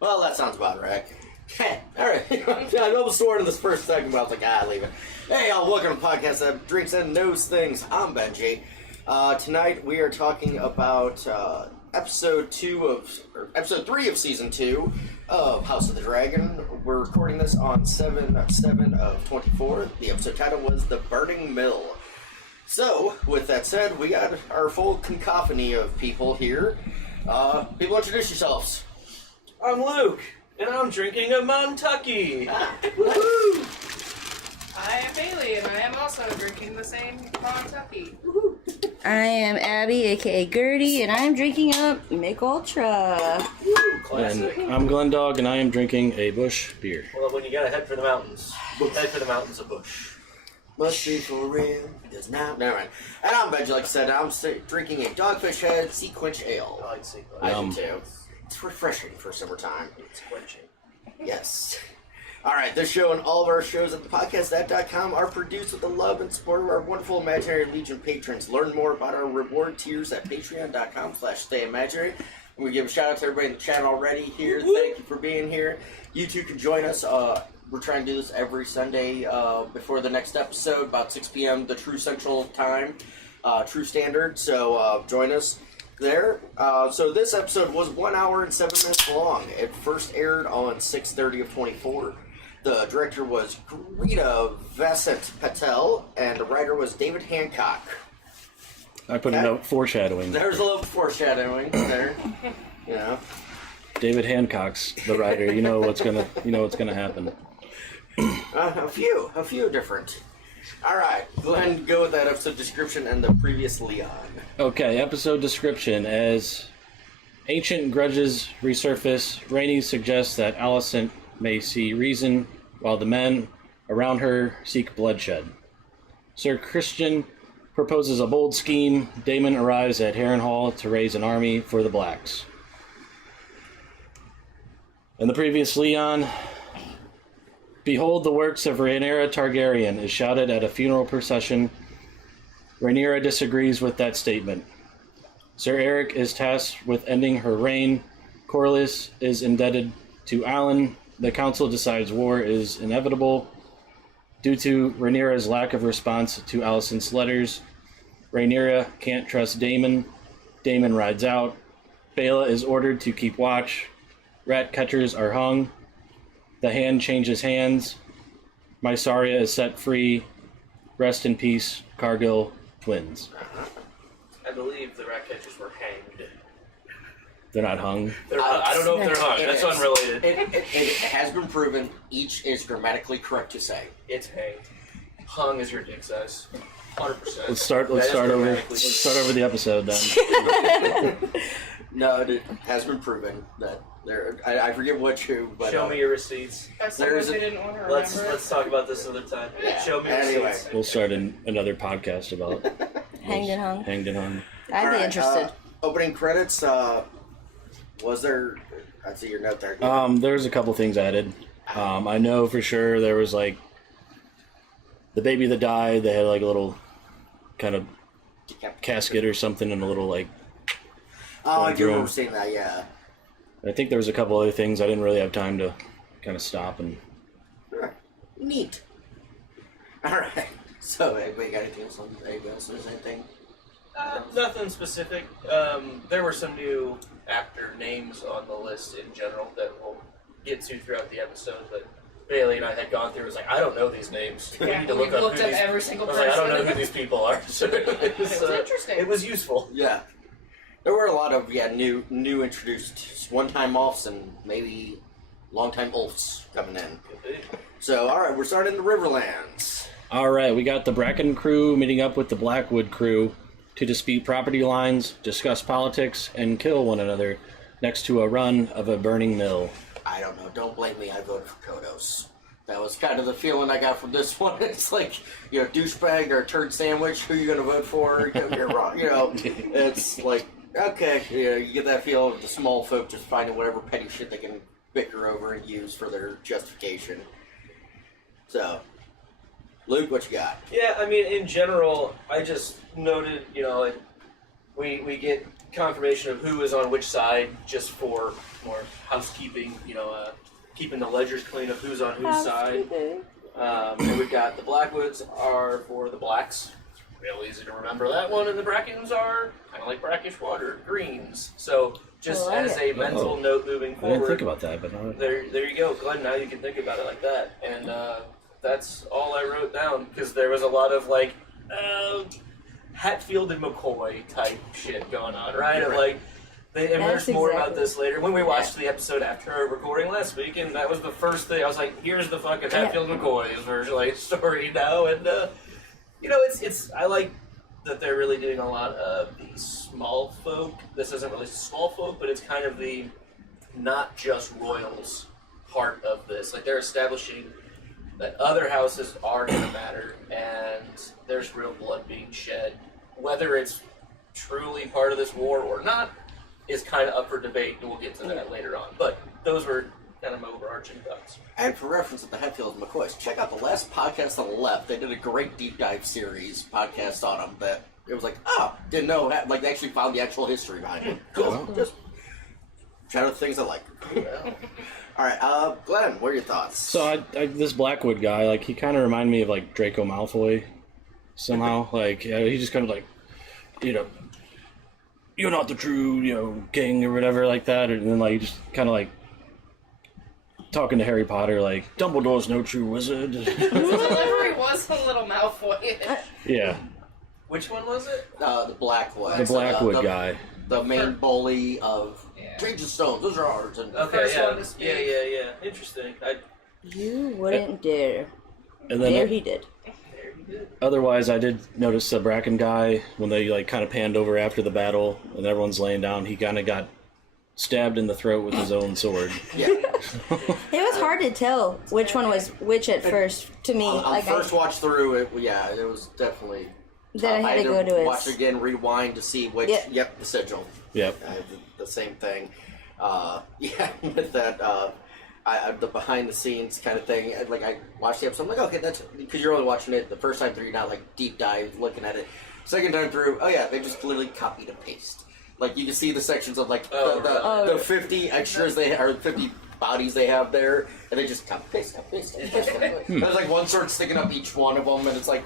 Well, that sounds about right. Alright, I almost started this first segment, but I was like, leave it. Hey, y'all, welcome to the podcast that drinks and knows things. I'm Benji. Tonight we are talking about episode 3 of season 2 of House of the Dragon. We're recording this on 7/7/24. The episode title was The Burning Mill. So, with that said, we got our full cacophony of people here. People, introduce yourselves. I'm Luke, and I'm drinking a Montucky. Woohoo! I am Bailey, and I am also drinking the same Montucky. I am Abby, aka Gertie, and I'm drinking a Mick Ultra. Classic. And I'm Glendog, and I am drinking a Bush beer. Well, when you gotta head for the mountains, head for the mountains of Bush. Must be for real. Does not. Never mind. And I'm Benji, like I said. I'm drinking a Dogfish Head Sea Quench Ale. I like sequel. I do too. It's refreshing for summertime. It's quenching. Yes. Alright, this show and all of our shows at thepodcast.com are produced with the love and support of our wonderful Imaginary Legion patrons. Learn more about our reward tiers at patreon.com/stayimaginary. And we give a shout out to everybody in the chat already here. Thank you for being here. You too can join us. We're trying to do this every Sunday before the next episode, about 6 p.m. the True Central Time, True Standard. So join us there. So this episode was 1 hour and 7 minutes long. It first aired on 6/30/24. The director was Greta Vasant Patel, and the writer was David Hancock. I put a note foreshadowing. There's a little foreshadowing there. You know, David Hancock's the writer. You know what's gonna happen. a few different. All right, Glenn, go with that episode description and the previous Leon. Okay, episode description. As Ancient grudges resurface. Rainey suggests that Alicent may see reason, while the men around her seek bloodshed. Sir Christian proposes a bold scheme. Daemon arrives at Harrenhal to raise an army for the Blacks. In the previous Leon, behold the works of Rhaenyra Targaryen is shouted at a funeral procession. Rhaenyra disagrees with that statement. Sir Eric is tasked with ending her reign. Corlys is indebted to Alan. The council decides war is inevitable. Due to Rhaenyra's lack of response to Alicent's letters, Rhaenyra can't trust Daemon. Daemon rides out. Baela is ordered to keep watch. Rat catchers are hung. The hand changes hands. Mysaria is set free. Rest in peace, Cargill twins. I believe the rat catchers were hanged. They're not hung. I don't know if they're hung. That's unrelated. It has been proven each is grammatically correct to say. It's hanged. Hung is your dick size. 100%. Let's start over the episode then. No, it has been proven that there. I forget what you. But, Show me your receipts. As soon as they didn't want to remember. Let's talk about this another time. Yeah. Show me Anyway. receipts. We'll start another podcast about Hanged and hung. Hanged and Hung. I'd All be right, interested. Opening credits. Was there? I see your note there. There's a couple things added. I know for sure there was like the baby that died. They had like a little kind of casket or something and a little like. Oh, I do through remember 'em. seeing that. Yeah. I think there was a couple other things I didn't really have time to kind of stop and. Neat. All right. So, anybody got anything else on anybody else? There's anything? Nothing specific. There were some new actor names on the list in general that we'll get to throughout the episode, but Bailey and I had gone through. It was like, I don't know these names. We Yeah, need to we've look up looked who up these. every single I was like, I don't know person. who these people are. So it was interesting. It was useful. Yeah. There were a lot of new introduced one-time offs and maybe long-time ulfs coming in. So, all right, we're starting the Riverlands. All right, we got the Bracken crew meeting up with the Blackwood crew to dispute property lines, discuss politics, and kill one another next to a run of a burning mill. I don't know. Don't blame me. I voted for Kodos. That was kind of the feeling I got from this one. It's like, douchebag or turd sandwich. Who you gonna vote for? You're wrong. It's like, okay, you get that feel of the small folk just finding whatever petty shit they can bicker over and use for their justification. So, Luke, what you got? Yeah, I mean, in general, I just noted, we get confirmation of who is on which side just for more housekeeping, keeping the ledgers clean of who's on whose side. And we've got the Blackwoods are for the Blacks. Real easy to remember that one, and the Brackens are kind of like brackish water, greens. So just as a mental note moving I forward. didn't think about that, but There you go, Glenn. Now you can think about it like that, and that's all I wrote down because there was a lot of like Hatfield and McCoy type shit going on, right? Of like, and there's more about this later when we watched the episode after our recording last week, and that was the first thing I was like, "Here's the fucking Hatfield McCoy's version like story now," and it's I like that they're really doing a lot of the small folk. This isn't really small folk, but it's kind of the not just royals part of this. Like they're establishing that other houses are going to matter, and there's real blood being shed. Whether it's truly part of this war or not is kind of up for debate, and we'll get to that later on. But those were kind of my overarching thoughts. And for reference at the Hatfield and McCoys, check out the last podcast on the left. They did a great deep dive series podcast on them that it was like, didn't know, like they actually found the actual history behind it. Cool. Just shout out the things I like. All right, Glenn, what are your thoughts? So this Blackwood guy, like he kind of reminded me of like Draco Malfoy somehow. Like he just kind of like, you're not the true, king or whatever like that, and then like just kind of like talking to Harry Potter, like Dumbledore's no true wizard. The delivery was a little Malfoy-ish. Yeah, Which one was it? The Blackwood. the Blackwood the guy. The main bully of Change of Stones. Those are ours. And Okay, first yeah. one to speak. Yeah. Interesting. You wouldn't dare. And There then he did. There you did. otherwise, I did notice the Bracken guy when they like kind of panned over after the battle and everyone's laying down. He kind of got stabbed in the throat with his own sword. Yeah. It was hard to tell which one was which at first to me. On first watch through it, it was definitely. Then I had to go to watch it again, rewind to see which. Yep, the sigil. Yep. The same thing. With that. The behind the scenes kind of thing. Like I watched the episode, I'm like, okay, that's because you're only watching it the first time through. You're not like deep dive looking at it. Second time through, they just literally copied and paste. Like you can see the sections of like the 50 extras or 50 bodies they have there, and they just copy paste. There's like one sword sticking up each one of them, and it's like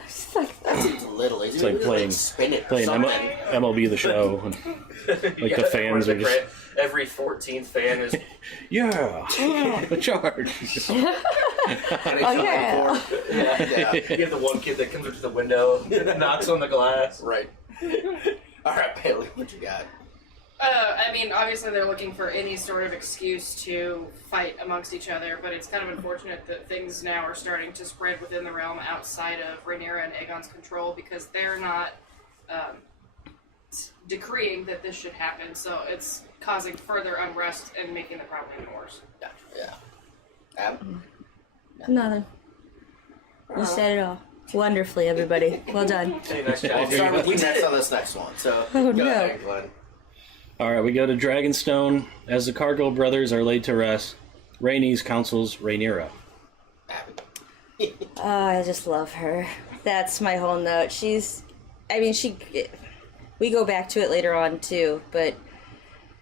that seems a little easy. It's like playing spin it playing MLB The Show. Like the fans are just every 14th fan is a charge. You have the one kid that comes up to the window, knocks on the glass. Right. All right, Bailey, what you got? I mean, obviously they're looking for any sort of excuse to fight amongst each other, but it's kind of unfortunate that things now are starting to spread within the realm outside of Rhaenyra and Aegon's control because they're not decreeing that this should happen, so it's causing further unrest and making the problem even worse. Yeah. Nothing. You said it all. Wonderfully, everybody. Well done. Hey, nice job. I'll start with you next on this next one. So go ahead, Glenn. All right, we go to Dragonstone. As the Cargill brothers are laid to rest, Rhaenys counsels Rhaenyra. Oh, I just love her. That's my whole note. We go back to it later on too, but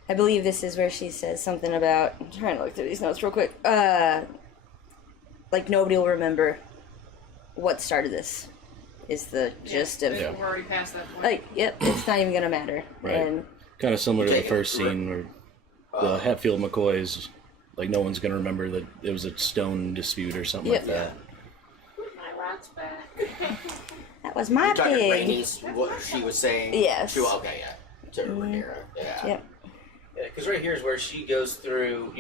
I believe this is where she says something about, I'm trying to look through these notes real quick, like nobody will remember what started this, is the gist of We're already past that point. like, it's not even gonna matter. Right. And Kind of similar to the first scene where the Hatfield McCoys, like no one's going to remember that it was a stone dispute or something like that. My rot's back. that was my You're talking pig. Rhaenys, what she was saying. Yes. To Rhaenyra. Yeah. Yep. Yeah, because right here is where she goes through,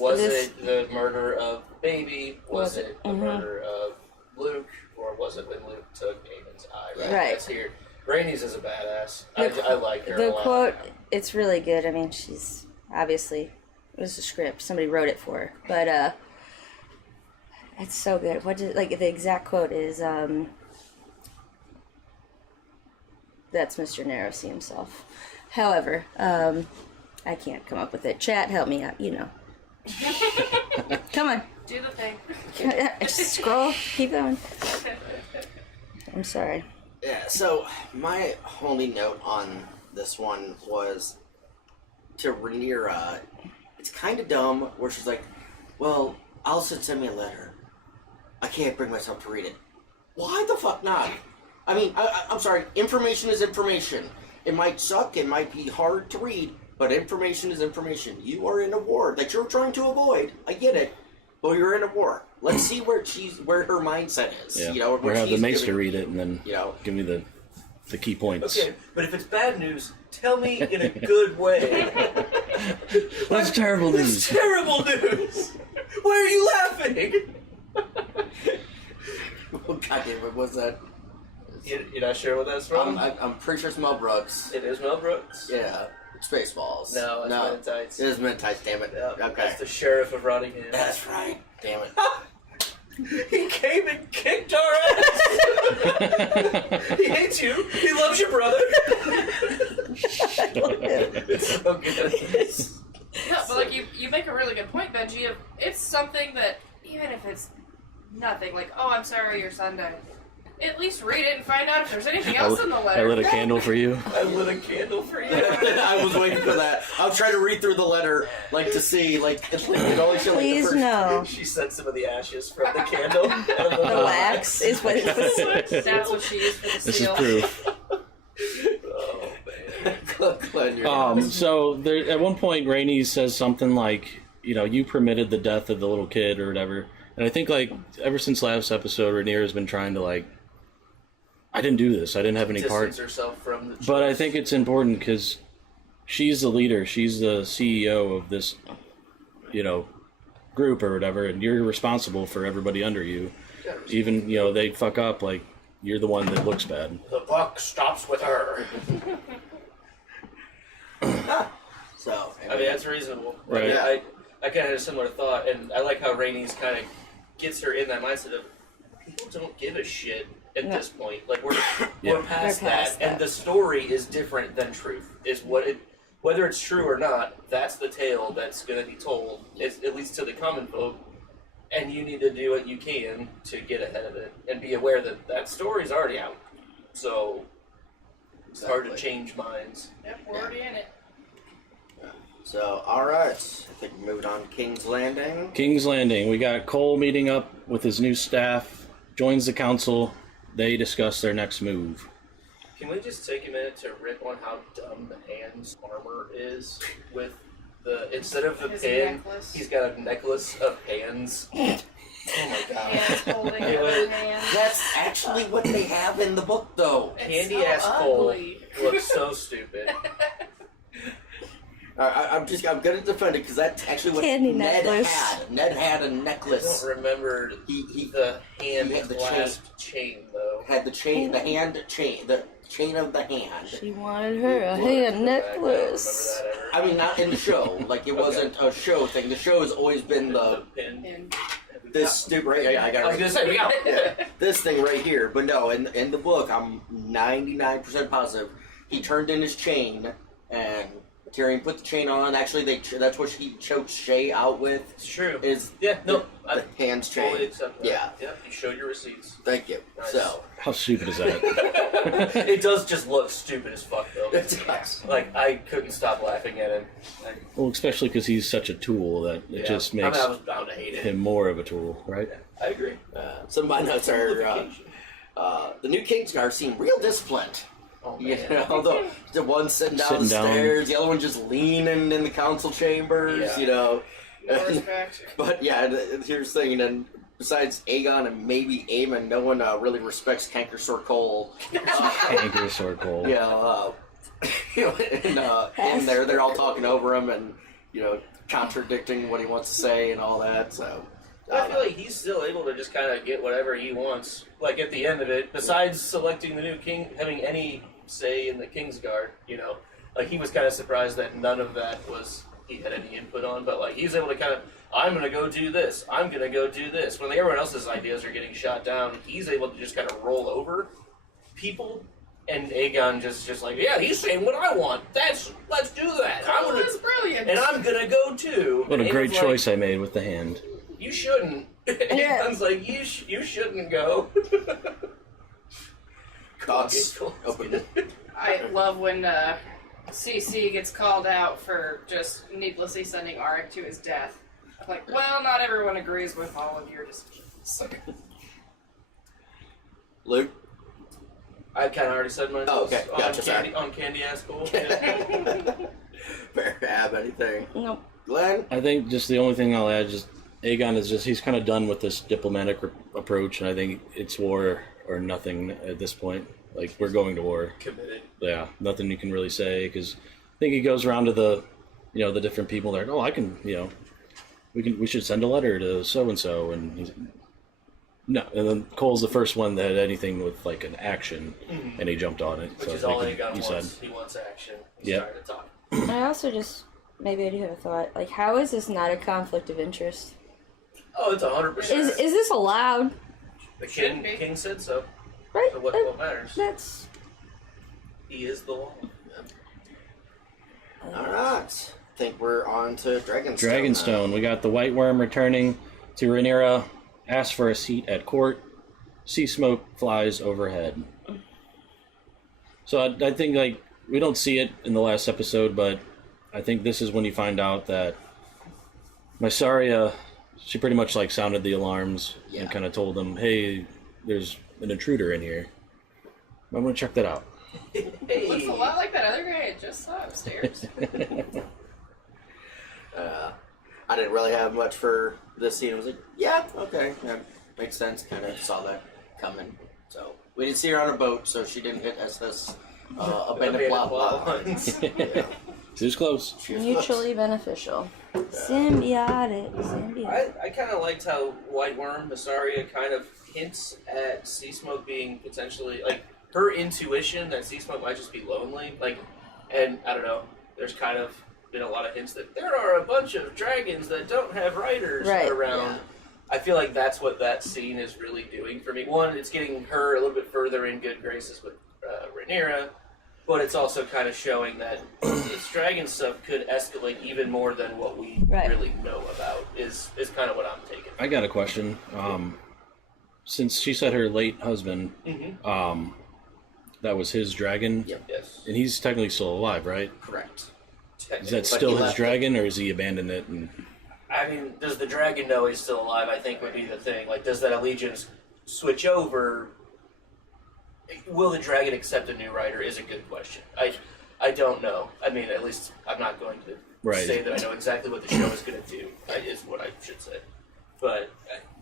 was it the murder of Baby? Was it the murder of Luke? Or was it when Luke took Aegon's eye? Right. That's here. Rhaenys is a badass. I like her a The lot. quote, it's really good. I mean, she's obviously, it was a script. Somebody wrote it for her. But, it's so good. The exact quote is, that's Mr. Narrowsea himself. However, I can't come up with it. Chat, help me out, Come on. Do the thing. Just scroll. Keep going. I'm sorry. Yeah, so my only note on this one was to Rhaenyra. It's kind of dumb where she's like, well, Alicent sent me a letter. I can't bring myself to read it. Why the fuck not? I mean, I'm sorry, information is information. It might suck, it might be hard to read, but information is information. You are in a war that you're trying to avoid. I get it, but you're in a war. Let's see where her mindset is. Yeah. Where Or have the she's Maester giving- read it and then give me the key points. Okay, but if it's bad news, tell me in a good way. That's terrible news. That's terrible news. Why are you laughing? Oh, God damn it, what's that? You're not sure what that's from? I'm pretty sure it's Mel Brooks. It is Mel Brooks. Yeah. Spaceballs. No, it's Men in Tights. It is Men in Tights, damn it. Yeah, Okay. That's the sheriff of Rottingham. That's right. Damn it. He came and kicked our ass. He hates you. He loves your brother. It's so good. No, but like you make a really good point, Benji. It's something that even if it's nothing, like I'm sorry your son died. At least read it and find out if there's anything else in the letter. I lit a candle for you. I lit a candle for you. I was waiting for that. I was trying to read through the letter, to see, it only showed Please the first. no. She sent some of the ashes from the candle. The wax is what it's That's what she used for the This is seal. proof. Oh man. Glenn, you're So there, at one point, Rhaenys says something like, you permitted the death of the little kid or whatever. And I think, ever since last episode, Rhaenyra has been trying to, I didn't do this. I didn't have any part. Distance herself from the choice. But I think it's important because she's the leader. She's the CEO of this, group or whatever, and you're responsible for everybody under you. Even, they fuck up, you're the one that looks bad. The buck stops with her. So So I mean, that's reasonable. Right. I mean, I kind of had a similar thought, and I like how Rainey's kind of gets her in that mindset of people don't give a shit at this point. Like we're past that, and the story is different than truth. Is what it, whether it's true or not, that's the tale that's going to be told, at least to the common folk. And you need to do what you can to get ahead of it and be aware that that story's already out. So it's hard to change minds. Yep, we're already in it. So, alright. I think we're moving on to King's Landing. King's Landing. We got Cole meeting up with his new staff, joins the council. They discuss their next move. Can we just take a minute to rip on how dumb the hand's armor is with the, instead of the His pin, necklace. he's got a necklace of hands. Oh my god. Hands holding It was- other hands. That's actually what they have in the book, though. It's Candy ass so Cole ugly. looks so stupid. I'm gonna defend it because that's actually what Candy Ned necklace. had. Ned had a I necklace. don't remember He the hand he had the clasp chain though. had the chain, the chain of the hand. She wanted her a hand necklace. I mean, not in the show. Like it wasn't a show thing. The show has always been the pin. And this stupid. Right, I got I was it. gonna say we got This thing right here. But no, in the book, I'm 99% positive he turned in his chain and Tyrion put the chain on. Actually, that's what he choked Shay out with. It's true. Is Yeah, no, the hands chain. Totally accept that. Yeah. Yeah, you showed your receipts. Thank you. Nice. So How stupid is that? It does just look stupid as fuck though. it does. Like I couldn't stop laughing at him. Well, especially because he's such a tool that it just I makes mean, I was bound to hate it. him more of a tool, right? I agree. Some of my notes are the new Kingsguard seem real disciplined. Oh, You man. know, the one sitting down the Sitting down. stairs, the other one just leaning in the council chambers. Yeah. You know, no respect. but yeah, here's the thing. And besides Aegon and maybe Aemon, no one really respects Cankersore Cole. Angry sword Cole. Yeah, in there, they're all talking over him and contradicting what he wants to say and all that. So I feel like he's still able to just kind of get whatever he wants. Like at the end of it, besides selecting the new king, having any say in the Kingsguard, like he was kind of surprised that none of that was he had any input on. But like he's able to kind of, I'm gonna go do this, I'm gonna go do this. When everyone else's ideas are getting shot down, he's able to just kind of roll over people. And Aegon just like, yeah, he's saying what I want. Let's do that. Cole is brilliant. And I'm gonna go too. What a And great Aegon's choice I made with the hand. Like, you shouldn't. Yeah. Aegon's like, you shouldn't go. thoughts. Open. I love when CC gets called out for just needlessly sending Arik to his death. Like, well, not everyone agrees with all of your decisions. Luke. I kind of already said mine. Oh, okay. Gotcha, sorry. On Candy Ass Cole. Yeah. Fair Ab, anything? Nope. Glenn. I think just the only thing I'll add is Aegon is he's kind of done with this diplomatic approach, and I think it's war or nothing at this point. Like, we're going to war. Committed. Yeah, nothing you can really say, because I think he goes around to the different people there. Oh, I can, we should send a letter to so and so, and he's no. And then Cole's the first one that had anything with like an action, and he jumped on it. Which so is I all think Aegon he wants. said, He wants action. He's Yeah. starting to talk. I also just, maybe I do have a thought. Like, how is this not a conflict of interest? Oh, it's 100%. Is this allowed? The Shouldn't be. king said so. Right? So what matters? That's... He is the law. All right. I think we're on to Dragonstone. Dragonstone. We got the White Worm returning to Rhaenyra, asks for a seat at court. Sea smoke flies overhead. So I think, like, we don't see it in the last episode, but I think this is when you find out that Mysaria, she pretty much, like, sounded the alarms and kind of told them, hey, there's an intruder in here. I'm going to check that out. Looks a lot like that other guy I just saw upstairs. I didn't really have much for this scene. I was like, yeah, okay, yeah, makes sense. Kind of saw that coming. So we didn't see her on a boat, so she didn't hit SS abandoned plot lines. Yeah. She was close. She was mutually beneficial. Symbiotic. I kind of liked how White Worm, Mysaria, kind of hints at Sea Smoke being potentially, like, her intuition that Sea Smoke might just be lonely, like, and I don't know, there's kind of been a lot of hints that there are a bunch of dragons that don't have riders around. Yeah. I feel like that's what that scene is really doing for me. One, it's getting her a little bit further in good graces with Rhaenyra, but it's also kind of showing that this dragon stuff could escalate even more than what we really know about, is kind of what I'm taking. I got a question. Since she said her late husband, that was his dragon, Yes. and he's technically still alive, right? Correct. Is that still his dragon, or has he abandoned it? And I mean, does the dragon know he's still alive? I think would be the thing. Like, does that allegiance switch over? Will the dragon accept a new rider? Is a good question. I don't know. I mean, at least I'm not going to say that I know exactly what the show is going to do. Is what I should say. But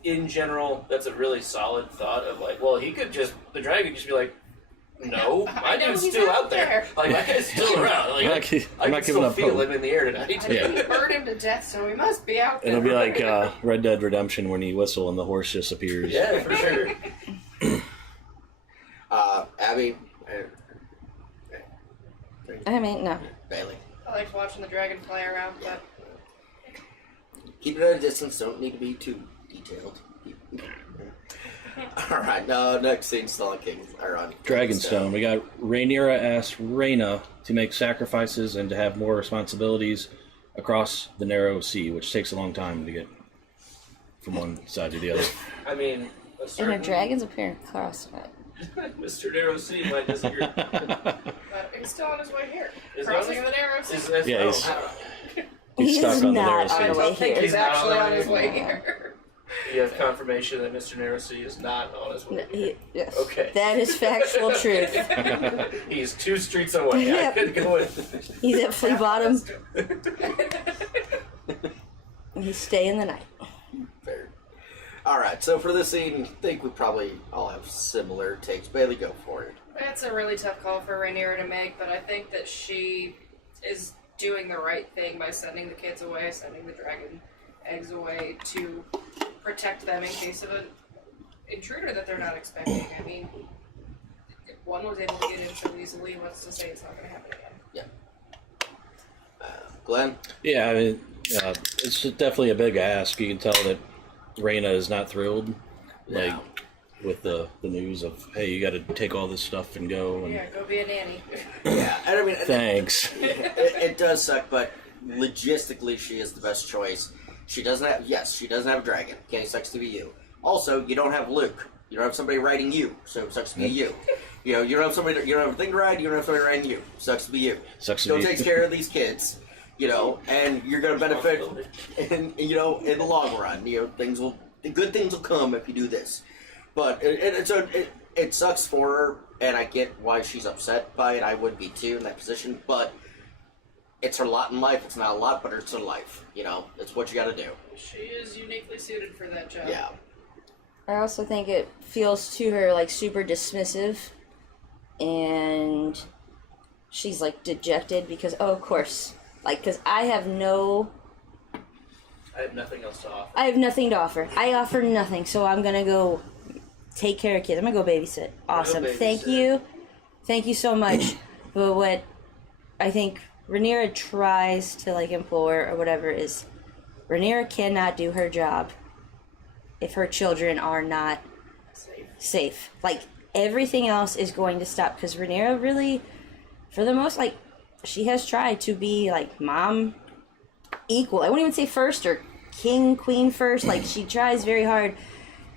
in general, that's a really solid thought of like, well, he could just, the dragon could just be like, no, my dude's still out there. Like, my guy's still around. Like, I'm not I can giving still up feel hope. him in the air tonight. He burned him to death, so he must be out there. it'll be like Red Dead Redemption when you whistle and the horse just appears. Yeah, for sure. Abby, I mean, no. Bailey. I liked watching the dragon fly around, but Keep it at a distance. Don't need to be too detailed. All right. No, next scene, still on King or on Dragonstone. We got Rhaenyra asked Rhaena to make sacrifices and to have more responsibilities across the narrow sea, which takes a long time to get from one side to the other. I mean, And a dragon's appearing across it. Mr. Narrow Sea might disagree. but he's still on his way here. Is he Crossing on the narrow sea. He's stuck on the narrow not sea. on I the way don't think here. he's He's not actually on on his the way way here. You have confirmation that Mr. Narrow Sea is not on his way. Yes. Okay. That is factual truth. He's 2 streets away. Yep. I could go with. He's at Flea Bottom. He's staying the night. Fair. All right. So for this scene, I think we probably all have similar takes. Bailey, go for it. It's a really tough call for Rhaenyra to make, but I think that she is doing the right thing by sending the kids away, sending the dragon eggs away to protect them in case of an intruder that they're not expecting. I mean, if one was able to get in so easily, what's to say it's not going to happen again? Yeah. Glenn? Yeah, I mean, it's definitely a big ask. You can tell that Rhaena is not thrilled, like, Yeah. with the news of, hey, you got to take all this stuff and go. And Yeah, go be a nanny. Yeah. And I mean, thanks. it does suck, but logistically, she is the best choice. She doesn't have, she doesn't have a dragon. Okay, sucks to be you. Also, you don't have Luke. You don't have somebody riding you, so it sucks to be you. You know, you don't have somebody, you don't have a thing to ride, you don't have somebody riding you. Sucks to be you. Sucks to Still be takes care of these kids, you know, and you're going to benefit, in the long run. You know, good things will come if you do this. But it sucks for her, and I get why she's upset by it. I would be too in that position, but it's her lot in life. It's not a lot, but it's her life. You know, it's what you got to do. She is uniquely suited for that job. Yeah. I also think it feels to her like super dismissive, and she's like dejected because, oh, of course, like, because I have nothing else to offer. I have nothing to offer. I offer nothing, so I'm gonna go take care of kids. I'm gonna go babysit. Awesome. babysit. Thank you so much. But what I think Rhaenyra tries to like implore or whatever is, Rhaenyra cannot do her job if her children are not safe. Like, everything else is going to stop, because Rhaenyra really, for the most, like, she has tried to be like mom equal. I wouldn't even say first or king, queen first. Like, she tries very hard,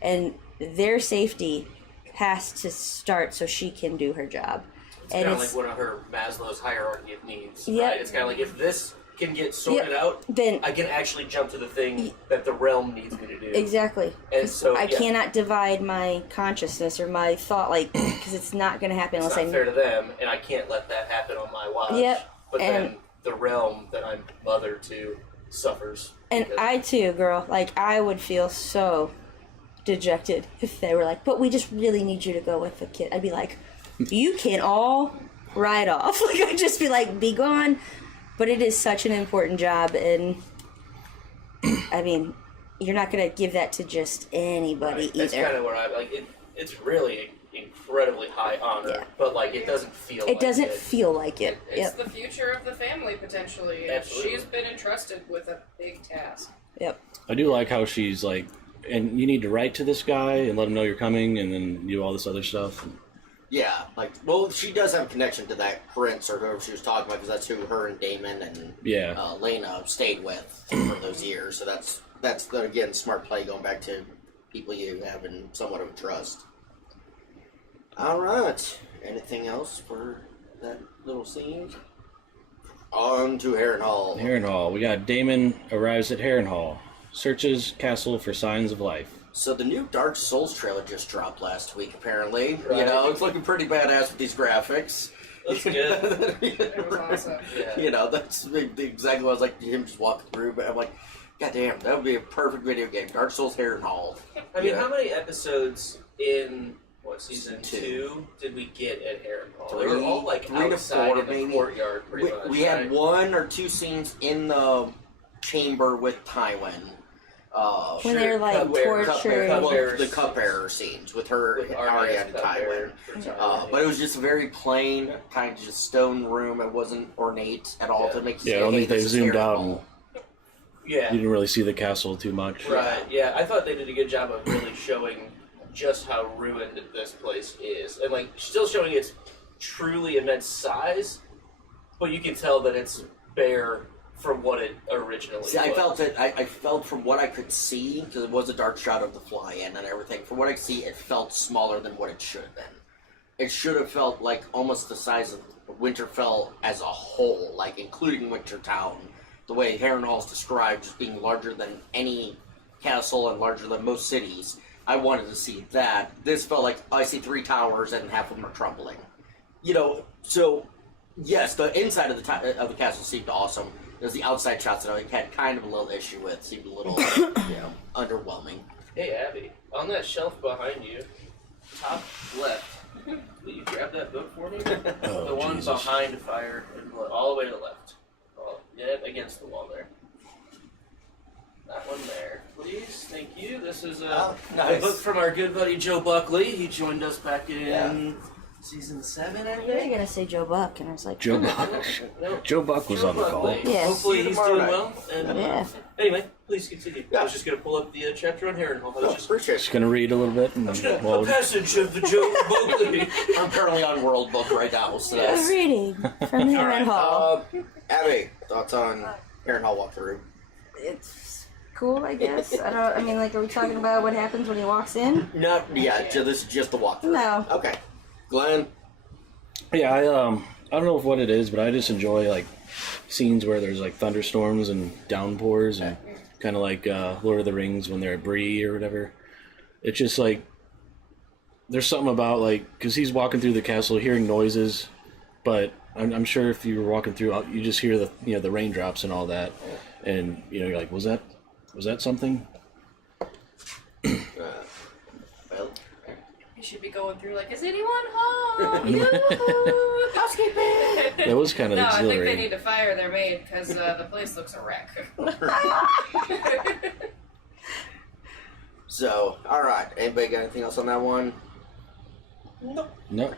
and their safety has to start so she can do her job. It's kind of like one of her Maslow's hierarchy of needs. Yep. Right? It's kind of like, if this can get sorted out, then I can actually jump to the thing that the realm needs me to do. exactly. And so I cannot divide my consciousness or my thought, like, because it's not going to happen It's unless not fair to them, and I can't let that happen on my watch. Yep. But And- then the realm that I'm mother to suffers. And because- I too, girl, like, I would feel so dejected if they were like, but we just really need you to go with the kid. I'd be like, you can all ride off. Like, I'd just be like, be gone. But it is such an important job, and I mean, you're not going to give that to just anybody That's either. kind of where I like it. It's really incredibly high honor, Yeah. but like it doesn't feel. It like doesn't it. feel like it. It's Yep. the future of the family, potentially. And Absolutely. she's been entrusted with a big task. Yep. I do like how she's like, and you need to write to this guy and let him know you're coming, and then do all this other stuff. Yeah, like, well, she does have a connection to that prince or whoever she was talking about, because that's who her and Damon and Yeah. Lena stayed with for those years. So that's the, again, smart play going back to people you have in somewhat of a trust. All right. Anything else for that little scene? On to Harrenhal. Harrenhal. We got Damon arrives at Harrenhal, searches castle for signs of life. So the new Dark Souls trailer just dropped last week, apparently. Right. You know, it's looking pretty badass with these graphics. That's good. It was awesome. Yeah. You know, that's exactly what I was like, him just walking through, but I'm like, God damn, that would be a perfect video game. Dark Souls Harrenhal. I mean, Yeah. how many episodes in season Two. 2 did we get at Harrenhal? They Three- were all like 3 to outside 4 in the maybe. courtyard, pretty We, much. we had right? 1 or 2 scenes in the chamber with Tywin. When they're like Cupbearer- tortured. Cupbearer- The cupbearer scenes with her, with Arya and as Tywin. cupbearer. But it was just a very plain, kind of just stone room. It wasn't ornate at all to make you Yeah, say, only hey, they this is zoomed out Harrenhal. Yeah. You didn't really see the castle too much. Right, yeah. I thought they did a good job of really showing just how ruined this place is. And, like, still showing its truly immense size, but you can tell that it's bare from what it originally See, I was. felt it. I felt from what I could see, because it was a dark shot of the fly-in and everything. From what I could see, it felt smaller than what it should have been. It should have felt like almost the size of Winterfell as a whole, like including Wintertown. The way Harrenhal is described as being larger than any castle and larger than most cities. I wanted to see that. This felt like I see 3 towers and half of them are crumbling. You know, so yes, the inside of the castle seemed awesome. It was the outside shots that I had kind of a little issue with. Seemed a little, underwhelming. Hey, Abby, on that shelf behind you, top left, will you grab that book for me? Oh, the one Jesus. behind Fire and Blood, all the way to the left. Oh, dead against the wall there. That one there, please. Thank you. This is a book from our good buddy Joe Buckley. He joined us back in season 7, I You were think. gonna say Joe Buck, and I was like, Joe Buck. No, Joe Buck was on the call. Buckley. Yes. Hopefully he's doing well. And, Yeah. Anyway, please continue. I Yeah. was just going to pull up the chapter on Harrenhal. I was just Appreciate Just gonna read a little bit. And, a passage of the Joe Buckley. I'm currently on World Book right now, so I'm that's... reading from Harrenhal. Abby, thoughts on Harrenhal walkthrough? It's cool, I guess. I mean, like, are we talking about what happens when he walks in? No, yeah, this is just the walkthrough. No. Okay. Glenn? Yeah, I don't know what it is, but I just enjoy like scenes where there's like thunderstorms and downpours, and kind of like Lord of the Rings when they're at Bree or whatever. It's just like there's something about like because he's walking through the castle, hearing noises, but I'm sure if you were walking through, you just hear the the raindrops and all that, and you're like, was that something? Well, You should be going through like, is anyone home? Yoo-hoo! Housekeeping! That was kind of No, I think they exhilarating. need to fire their maid because the place looks a wreck. so, alright. Anybody got anything else on that one? No.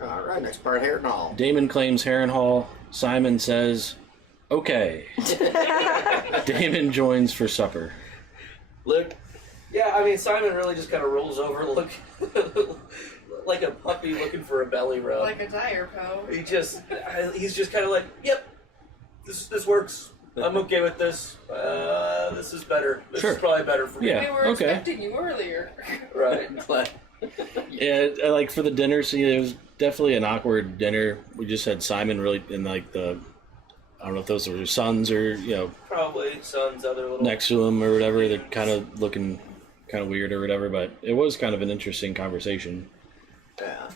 Alright, next part, Harrenhal. Damon claims Harrenhal. Simon says, "Okay." Damon joins for supper. Luke? Yeah, I mean, Simon really just kind of rolls over, look like a puppy looking for a belly rub. Like a dire po. He's just kind of like, yep, this works. I'm okay with this. This is better. This Sure. is probably better for me. Yeah. We were okay. expecting you earlier. Right. Glenn? Yeah, like for the dinner scene, it was definitely an awkward dinner. We just had Simon really in like I don't know if those were his sons or Probably Son's other little. next to him or whatever. They're kind of looking kind of weird or whatever, but it was kind of an interesting conversation. Yeah.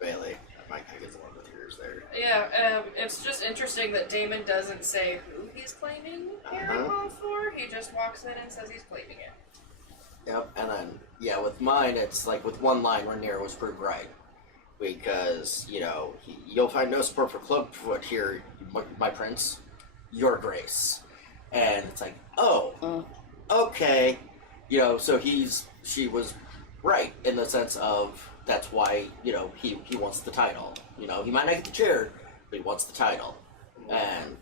Bailey. I might kind of get along with yours there. Yeah, it's just interesting that Damon doesn't say who he's claiming Harrenhal for. He just walks in and says he's claiming it. Yep, and then, yeah, with mine, it's like with one line, Rhaenyra was proved right. Because, you'll find no support for Clubfoot here, my prince, your grace. And it's like, oh, okay. So she was right in the sense of that's why, you know, he wants the title. You know, he might not get the chair, but he wants the title. And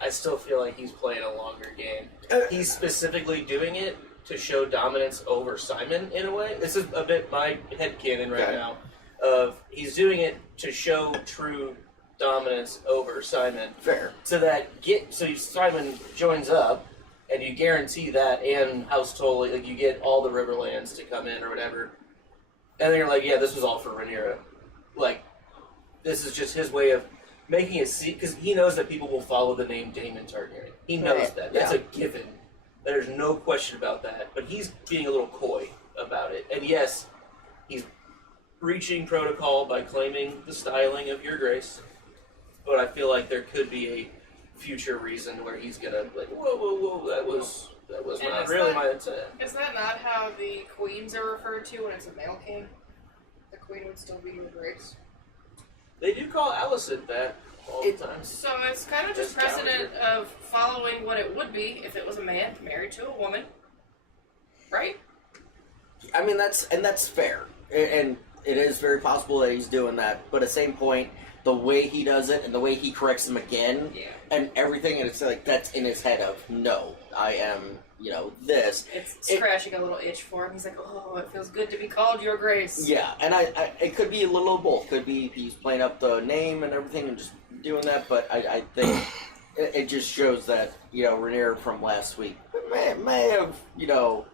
I still feel like he's playing a longer game. He's specifically doing it to show dominance over Simon in a way. This is a bit my headcanon right now. Of he's doing it to show true dominance over Simon. Fair. So that Simon joins up, and you guarantee that, and House Tully, like you get all the Riverlands to come in or whatever. And then you're like, yeah, this was all for Rhaenyra. Like, this is just his way of making it see, because he knows that people will follow the name Daemon Targaryen. He knows that. That's a given. There's no question about that. But he's being a little coy about it. And yes, he's breaching protocol by claiming the styling of Your Grace. But I feel like there could be a future reason where he's gonna like, whoa, that was not really my intent. Is that not how the queens are referred to when it's a male king? The queen would still be Your Grace. They do call Alicent that all the time. So it's kind of just precedent of following what it would be if it was a man married to a woman, right? I mean, that's fair, and it is very possible that he's doing that. But at the same point, the way he does it and the way he corrects him again, and everything, and it's like that's in his head of no, I am, you know, this. It's scratching a little itch for him. He's like, oh, it feels good to be called Your Grace. Yeah, and I it could be a little of both. Could be he's playing up the name and everything and just doing that. But I think it just shows that, you know, Rhaenyra from last week may have, you know,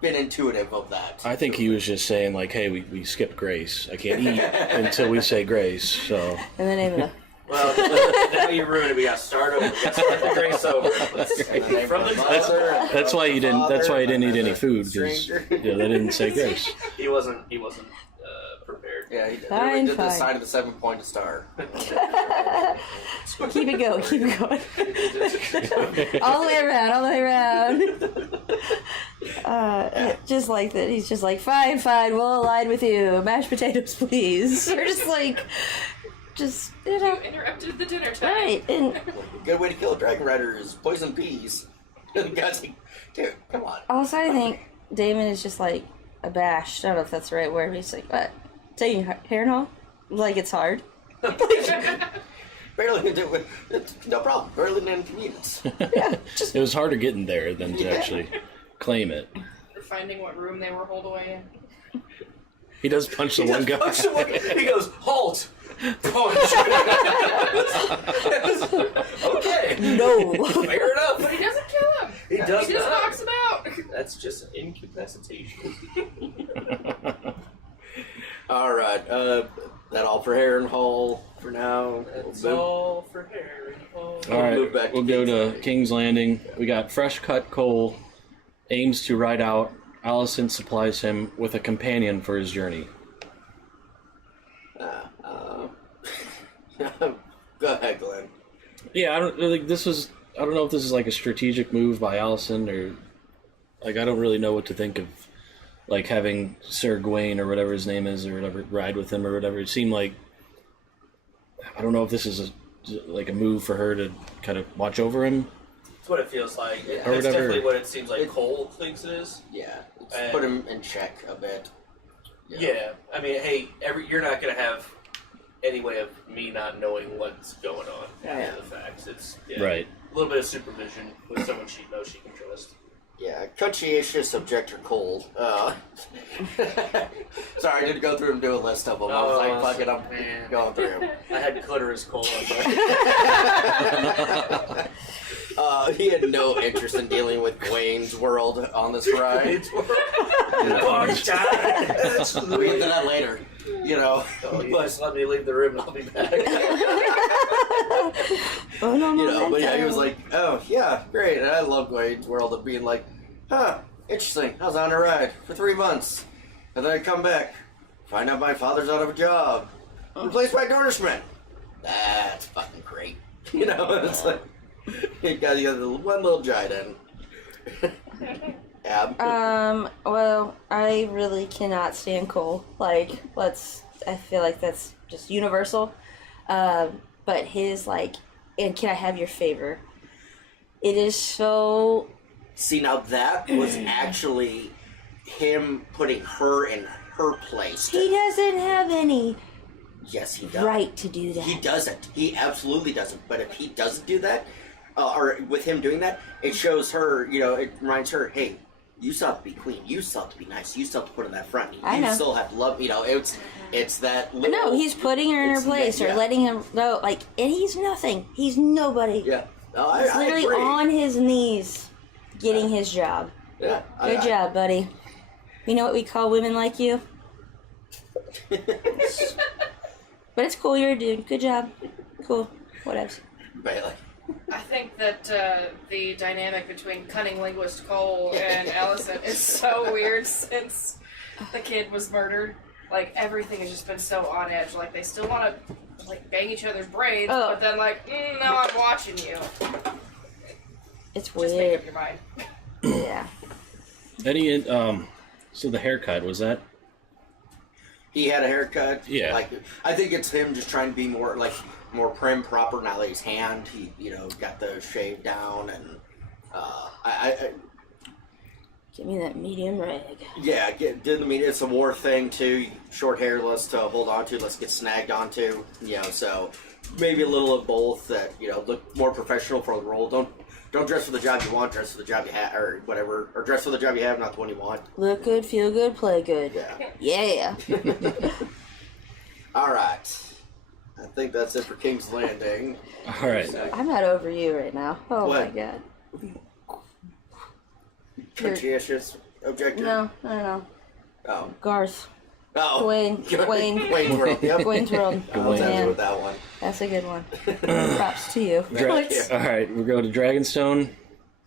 been intuitive of that. I think he was just saying, like, hey, we skipped grace. I can't eat until we say grace, so... And then I'm well, now you ruined it. We got to start over. We got to start the grace over. From the mother. That's why you didn't eat any food, because they didn't say grace. He wasn't prepared. Yeah, he did. Fine, did the fine. sign of the 7-pointed star. keep it going. all the way around. Just like that. He's just like, fine, we'll align with you. Mashed potatoes, please. We're just like, you know. You interrupted the dinner time. Right. And Good way to kill a dragon rider is poison peas. The guy's like, dude, come on. also, I think Damon is just like abashed. I don't know if that's the right word. He's like, what? Taking Harrenhal? Like it's hard. Barely do it. No problem. Barely an inconvenience. Yeah. It was harder getting there than to actually claim it. Or finding what room they were holed away in. He does punch the one guy. He goes, halt! Punch! Okay. No. Fair enough. But he doesn't kill him. He does He just not. knocks him out. That's just an incapacitation. All right. That all for Harrenhal for now. That's all for Harry. All move back right, we'll to go King's to King's Landing. We got fresh cut coal, aims to ride out. Alicent supplies him with a companion for his journey. Go ahead, Glenn. Yeah, I don't know if this is like a strategic move by Alicent, or like I don't really know what to think of like having Sir Gawain or whatever his name is or whatever ride with him or whatever. It seemed like I don't know if this is like a move for her to kind of watch over him. That's what it feels like. It's Or whatever. definitely what it seems like Cole thinks it is. Yeah, And- put him in check a bit. Yeah. I mean, hey, you're not going to have any way of me not knowing what's going on after the facts. It's Right. a little bit of supervision with someone she knows she can trust. Yeah, conscientious objector cold. Sorry, I did go through and do a list of them. I was like, fuck it, I'm going through them. I had clitoris Cole on my He had no interest in dealing with Gawain's world on this ride. We'll get to that later, you know. You just let me leave the room and I'll be back. Oh, no, You know, but yeah, he was like, oh, yeah, great. And I love Gawain's world of being like, huh, interesting. I was on a ride for 3 months. And then I come back, find out my father's out of a job, replaced by Dornishman. That's fucking great. You know, it's like, you got one little giant in. Yeah. Well, I really cannot stand Cole. Like, I feel like that's just universal. But his, like, and can I have your favor? It is so... See, now that was actually him putting her in her place. He doesn't have any Yes, he does. right to do that. He doesn't. He absolutely doesn't. But if he doesn't do that, or with him doing that, it shows her, it reminds her, hey, you still have to be queen. You still have to be nice. You still have to put in that front. I know. You still have to love, it's that little... No, he's putting her in her place or letting him know, and he's nothing. He's nobody. Yeah. No, He's I literally agree. on his knees getting his job. Yeah. Good job, buddy. You know what we call women like you? But it's cool, you're a dude. Good job. Cool. Whatevs. Bailey. I think that the dynamic between cunning linguist Cole and Allison is so weird since the kid was murdered. Like, everything has just been so on edge. Like, they still want to, bang each other's brains, but then, now I'm watching you. It's Just make weird. up your mind. Yeah. Any, so the haircut, was that? He had a haircut. Yeah. I think it's him just trying to be more, more prim, proper. Now that his hand, he, got the shave down, and, Give me that medium rag. Yeah, did the media. It's a war thing too. Short hair, let's to hold on to. Let's get snagged onto. So maybe a little of both. That look more professional for the role. Don't dress for the job you want. Dress for the job you have, or whatever. Or dress for the job you have, not the one you want. Look good, feel good, play good. Yeah. Yeah. All right. I think that's it for King's Landing. All right. I'm not over you right now. Oh What? my god. Conscientious objector. No. Oh. Garth. Oh. Dwayne. Wayne's World. Yep. Dwayne's World. I'll tell you Man, with that one. that's a good one. Props to you. All right, we'll go to Dragonstone.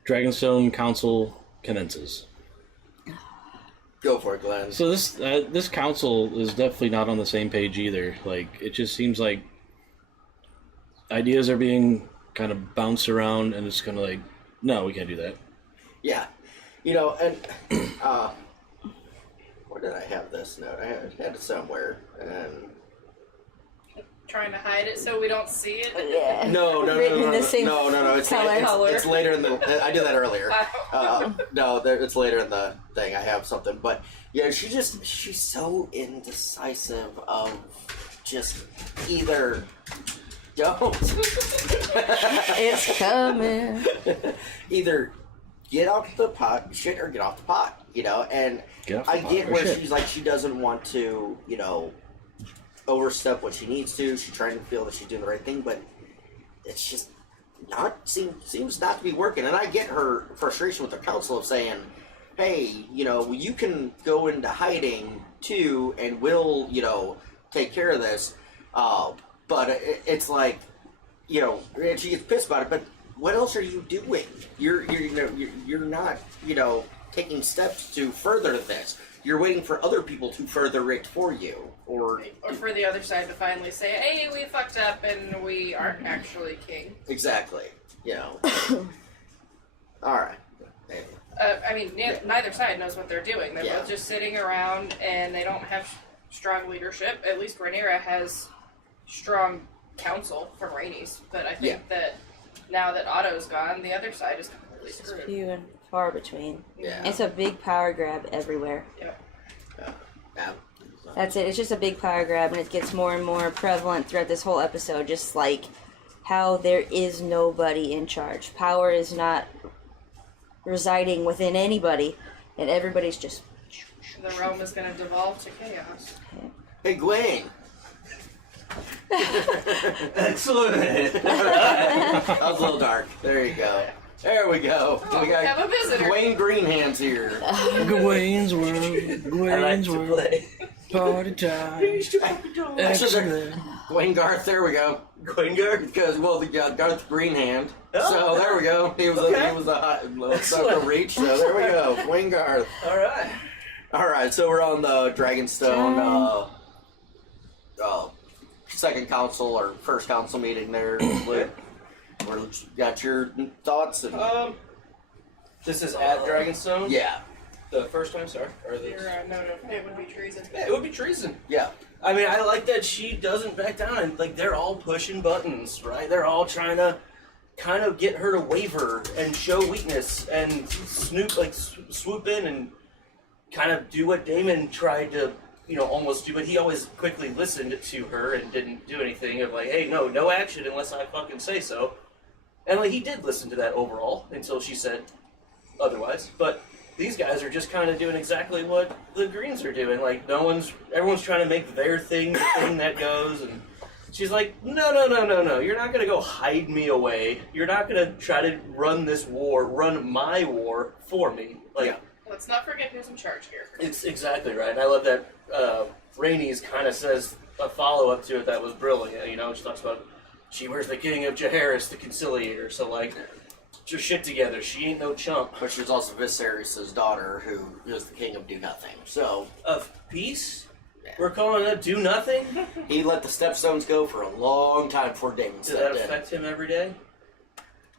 Dragonstone Council commences. Go for it, Glenn. So this council is definitely not on the same page either. It just seems like ideas are being kind of bounced around, and it's kind of no, we can't do that. Yeah. And where did I have this note? I had it somewhere, and Trying to hide it so we don't see it. Yeah. no. Written in the same No. It's color. it's later in the. I did that earlier. Wow. No, it's later in the thing. I have something, but yeah, she's so indecisive of just either don't. It's coming. Either get off the pot, shit, or get off the pot. And Get off the I pot, get or where shit. she's she doesn't want to, overstep what she needs to. She's trying to feel that she's doing the right thing, but it's just seems not to be working. And I get her frustration with the council of saying, hey, you can go into hiding too, and we'll, take care of this. But it's and she gets pissed about it, but what else are you doing? You're not, taking steps to further this. You're waiting for other people to further it for you, or for the other side to finally say, hey, we fucked up and we aren't actually king. exactly, All right. Neither side knows what they're doing. They're Yeah. both just sitting around and they don't have strong leadership. At least Rhaenyra has strong counsel from Rhaenys, but I think that now that Otto's gone, the other side is completely screwed. Few and far between. Yeah. It's a big power grab everywhere. Yep. Yeah. That's it. It's just a big power grab, and it gets more and more prevalent throughout this whole episode. Just like how there is nobody in charge. Power is not residing within anybody, and everybody's just. The realm is going to devolve to chaos. Hey, Gwen. Excellent. That was a little dark. There you go. There we go. Oh, we have a visitor. Dwayne Greenhands here. Gawain's World. I like to play. Party time. Excellent. Dwayne Garth. There we go. Dwayne Garth? Because Garth Greenhand. Oh, So there we go. He was a reach. So there we go. Dwayne Garth. All right. So we're on the Dragonstone. Second council or first council meeting there. We got your thoughts and This is at Dragonstone? yeah. The first time, sorry? Or the... No, it would be treason. Yeah, it would be treason. Yeah. I mean, I like that she doesn't back down, and they're all pushing buttons, right? They're all trying to kind of get her to waver and show weakness and swoop in and kind of do what Daemon tried to almost do, but he always quickly listened to her and didn't do anything of like, hey, no action unless I fucking say so. And like he did listen to that overall until she said otherwise. But these guys are just kind of doing exactly what the Greens are doing. Like everyone's trying to make their thing the thing that goes, and she's like, no, you're not going to go hide me away. You're not going to try to run my war for me. Like, yeah. Let's not forget who's in charge here. It's exactly right. And I love that Rhaenys kind of says a follow-up to it that was brilliant. She talks about, she wears the king of Jaehaerys, the conciliator. So, like, get your shit together. She ain't no chump. But she's also Viserys' daughter, who is the king of do nothing. So, of peace? Yeah. We're calling it do nothing? He let the stepstones go for a long time before Daemon stepped in. Did that affect him every day?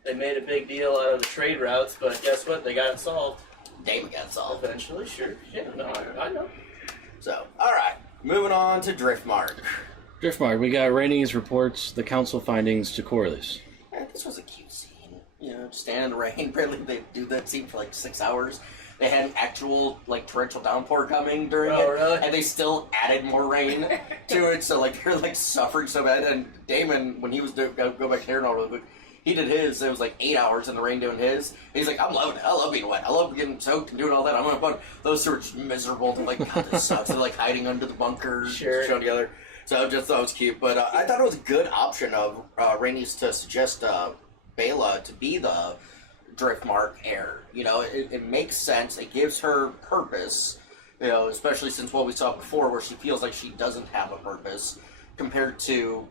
They made a big deal out of the trade routes, but guess what? They got it solved. Daemon got solved. Eventually, sure. Yeah, no, I know. So, alright. Moving on to Driftmark. Driftmark, we got Rhaenys reports the council findings to Corlys. Yeah, this was a cute scene. Just stand in the rain. Apparently they do that scene for like 6 hours. They had an actual like torrential downpour coming during it. Really? And they still added more rain to it, so like they're like suffering so bad. And Daemon, when he was go back to Harrenhal real quick, he did his. It was like 8 hours in the rain doing his. And he's like, I'm loving it. I love being wet. I love getting soaked and doing all that. I'm gonna put those who are miserable. They're like, God, this sucks. They're like hiding under the bunkers, shown together. So I just thought it was cute. But I thought it was a good option of Rhaenys to suggest Baela to be the Driftmark heir. It makes sense. It gives her purpose. Especially since what we saw before, where she feels like she doesn't have a purpose. Compared to,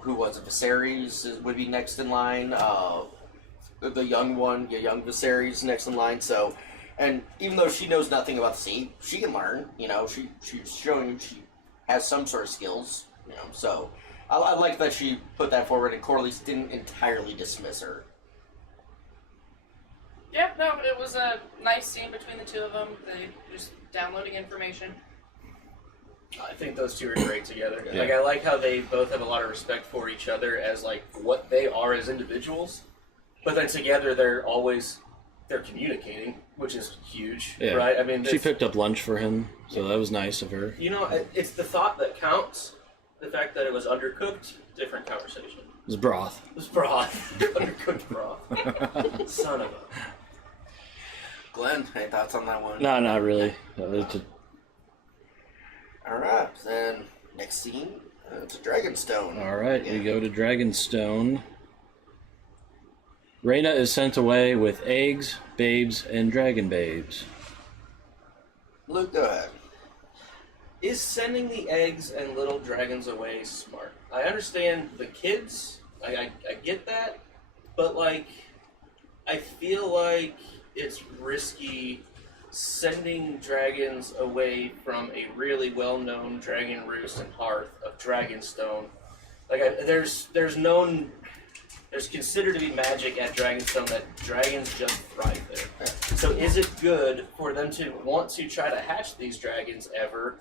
who was it? Viserys would be next in line. The young one, young Viserys next in line. So, and even though she knows nothing about the sea, she can learn. She's showing she has some sort of skills. So I like that she put that forward, and Corlys didn't entirely dismiss her. Yeah, no, it was a nice scene between the two of them. They just downloading information. I think those two are great together. Yeah. Like, I like how they both have a lot of respect for each other as, like, what they are as individuals. But then together, they're communicating, which is huge, right? I mean, she picked up lunch for him, so that was nice of her. It's the thought that counts. The fact that it was undercooked, different conversation. It was broth. Undercooked broth. Son of a... Glenn, any thoughts on that one? No, not really. Alright, then next scene, it's Dragonstone. Alright, we go to Dragonstone. Rhaena is sent away with eggs, babes, and dragon babes. Luke, go ahead. Is sending the eggs and little dragons away smart? I understand the kids, I get that, but like, I feel like it's risky sending dragons away from a really well-known dragon roost and hearth of Dragonstone. Like, there's considered to be magic at Dragonstone that dragons just thrive there. So is it good for them to want to try to hatch these dragons ever,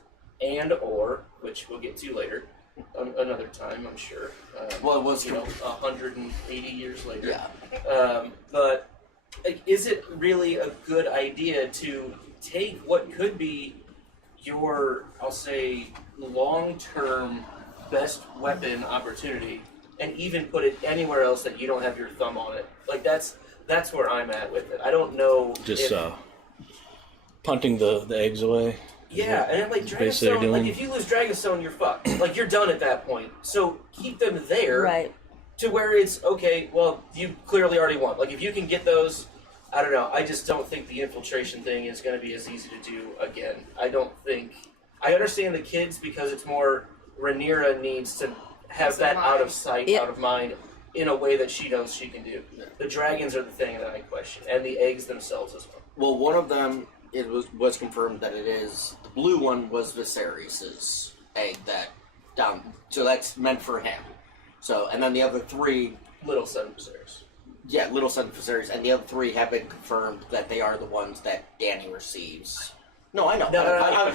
or, which we'll get to later, another time, I'm sure. Well, it was 180 years later. Yeah. But like, is it really a good idea to take what could be your, I'll say, long-term best weapon opportunity and even put it anywhere else that you don't have your thumb on it? Like, that's where I'm at with it. I don't know. Just punting the eggs away. Yeah, and like Dragonstone, like if you lose Dragonstone, you're fucked. Like, you're done at that point. So keep them there, right? To where it's okay. Well, you clearly already won. Like, if you can get those, I don't know. I just don't think the infiltration thing is going to be as easy to do again. I don't think. I understand the kids because it's more Rhaenyra needs to have that out of sight, out of mind, in a way that she knows she can do. The dragons are the thing that I question, and the eggs themselves as well. Well, one of them, it was confirmed that it is, the blue one was Viserys' egg so that's meant for him. So, and then the other three... Little son Viserys. Yeah, little son Viserys, and the other three have been confirmed that they are the ones that Dany receives. No, I know. No.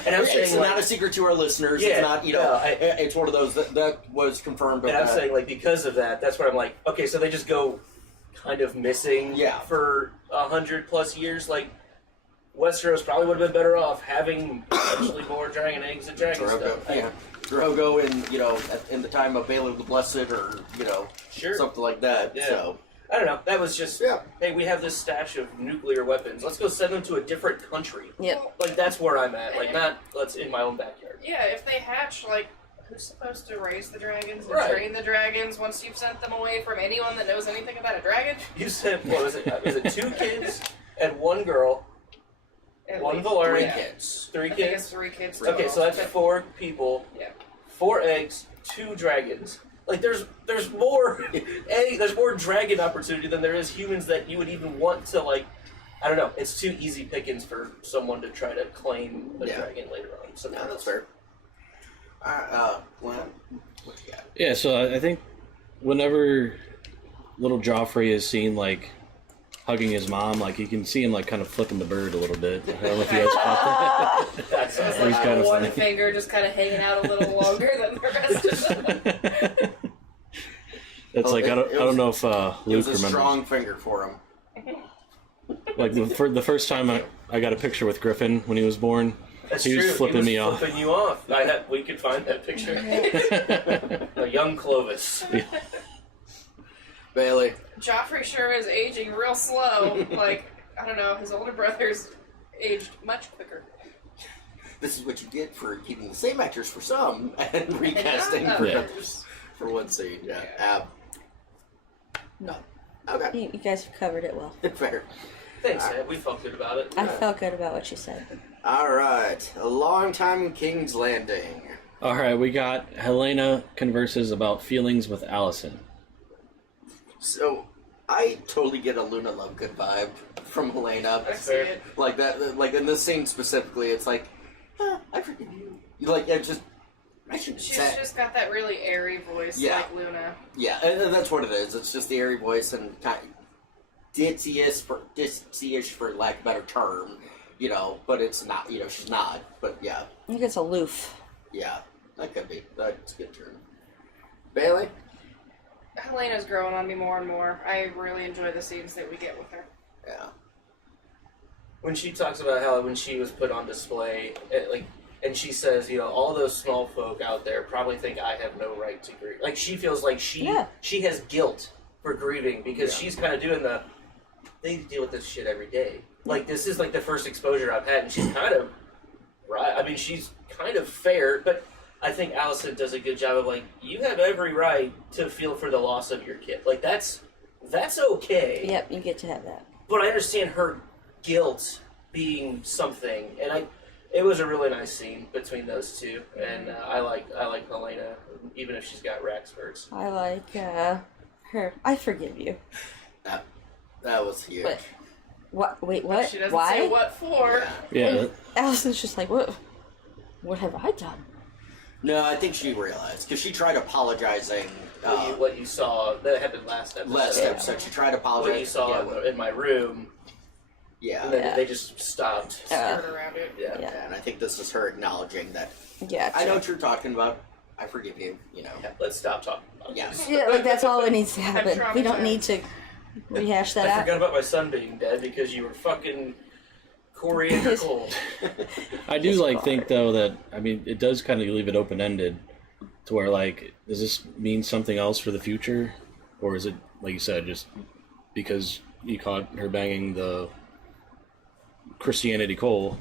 And I'm saying, it's not a secret to our listeners. Yeah, it's not, it's one of those that was confirmed. And I'm saying, like, because of that, that's where I'm like, okay, so they just go kind of missing for 100+ years. Like, Westeros probably would have been better off having potentially more dragon eggs and dragon stuff. Yeah. Drogo in the time of Baelor the Blessed, or Sure. something like that. Yeah. So I don't know. That was just, Yeah. hey, we have this stash of nuclear weapons. Let's go send them to a different country. Yep. Like, that's where I'm at. Like, not, let's in my own backyard. Yeah, if they hatch, like, who's supposed to raise the dragons and Right. train the dragons once you've sent them away from anyone that knows anything about a dragon? You said, what was it? Was it 2 kids and 1 girl, At 1 least. Valerian, Three kids. 3 I think it's kids? 3 kids. Okay, total. so that's 4 people, Yeah. 4 eggs, 2 dragons. Like, there's more there's more dragon opportunity than there is humans that you would even want to, like, I don't know. It's too easy pickings for someone to try to claim a dragon later on. So no, that's fair. Glenn, what you got? Yeah, so I think whenever little Joffrey is seen, like, hugging his mom, like, you can see him, like, kind of flipping the bird a little bit. I don't know if you guys caught that. That's So it's He's like kinda one funny. finger just kind of hanging out a little longer than the rest of them. It's like, I don't know if It Luke was a remembers. strong finger for him. Like, the first time I got a picture with Griffin when he was born, That's he was true. flipping me off. Flipping you off. We could find that picture. A young Clovis. Bailey. Joffrey sure is aging real slow. Like, I don't know, his older brother's aged much quicker. This is what you get for keeping the same actors for some and recasting for Yeah. others for one scene. Yeah. No. Okay. You guys have covered it well. Fair. Thanks, Ed. We felt good about it. I felt good about what you said. All right. A long time in King's Landing. All right, we got Helena converses about feelings with Allison. So, I totally get a Luna Lovegood vibe from Helena. I see it. Like that, like in this scene specifically, it's like, I forgive you. Like, it just, I shouldn't She's say. just got that really airy voice Yeah. like Luna. Yeah, and that's what it is. It's just the airy voice and kind of ditzy-ish for lack of a better term, but it's not, she's not. But yeah, I think it's aloof. yeah, that could be. That's a good term. Bailey? Helena's growing on me more and more. I really enjoy the scenes that we get with her. Yeah. When she talks about how when she was put on display, and she says, all those small folk out there probably think I have no right to grieve. Like, she feels like she has guilt for grieving because she's kind of doing they deal with this shit every day. Like, this is like the first exposure I've had, and she's kind of right. I mean, she's kind of fair, but I think Allison does a good job of, like, you have every right to feel for the loss of your kid. Like, that's okay. Yep, you get to have that. But I understand her guilt being something, and it was a really nice scene between those two, and I like Helena, even if she's got rack spurts. I like her. I forgive you. That was huge. But what? Wait, what? She doesn't Why? say what for. Yeah, Allison's just like, what? What have I done? No, I think she realized because she tried apologizing. What you saw that happened last episode. Last episode, she tried apologizing. What you saw in my room, Yeah. and then Yeah. they just stopped. Skirt around it. Yeah. Yeah. And I think this is her acknowledging that Yeah. I know what you're talking about. I forgive you. Yeah, let's stop talking about Yes. this. Yeah, like that's all that needs to happen. We don't traumatized. need to rehash that I out. forgot about my son being dead because you were fucking coriander cold. I do think though that it does kind of leave it open ended, to where like, does this mean something else for the future, or is it like you said just because you caught her banging the Christianity Cole?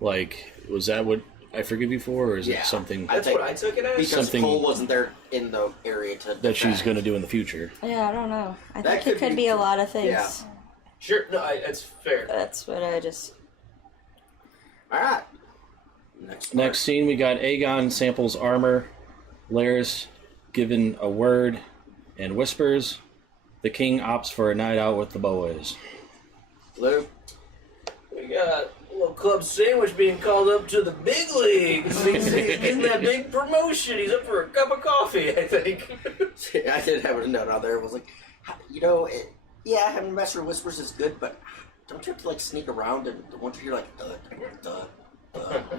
Like, was that what I forgive you for, or is Yeah. it something That's what I took it as. Because Something- Cole wasn't there in the area to that she's defend. going to do in the future? Yeah, I don't know. I That think it could could be be a true. lot of things. Yeah. Sure, no, it's fair. That's what I just. All right. Next scene, we got Aegon samples armor, Laris given a word, and whispers. The king opts for a night out with the boys. Luke. We got a little club sandwich being called up to the big leagues. He's getting that big promotion. He's up for a cup of coffee, I think. I did have a note on there. It was like, having Master Whispers is good, but don't you have to like sneak around and once you're like,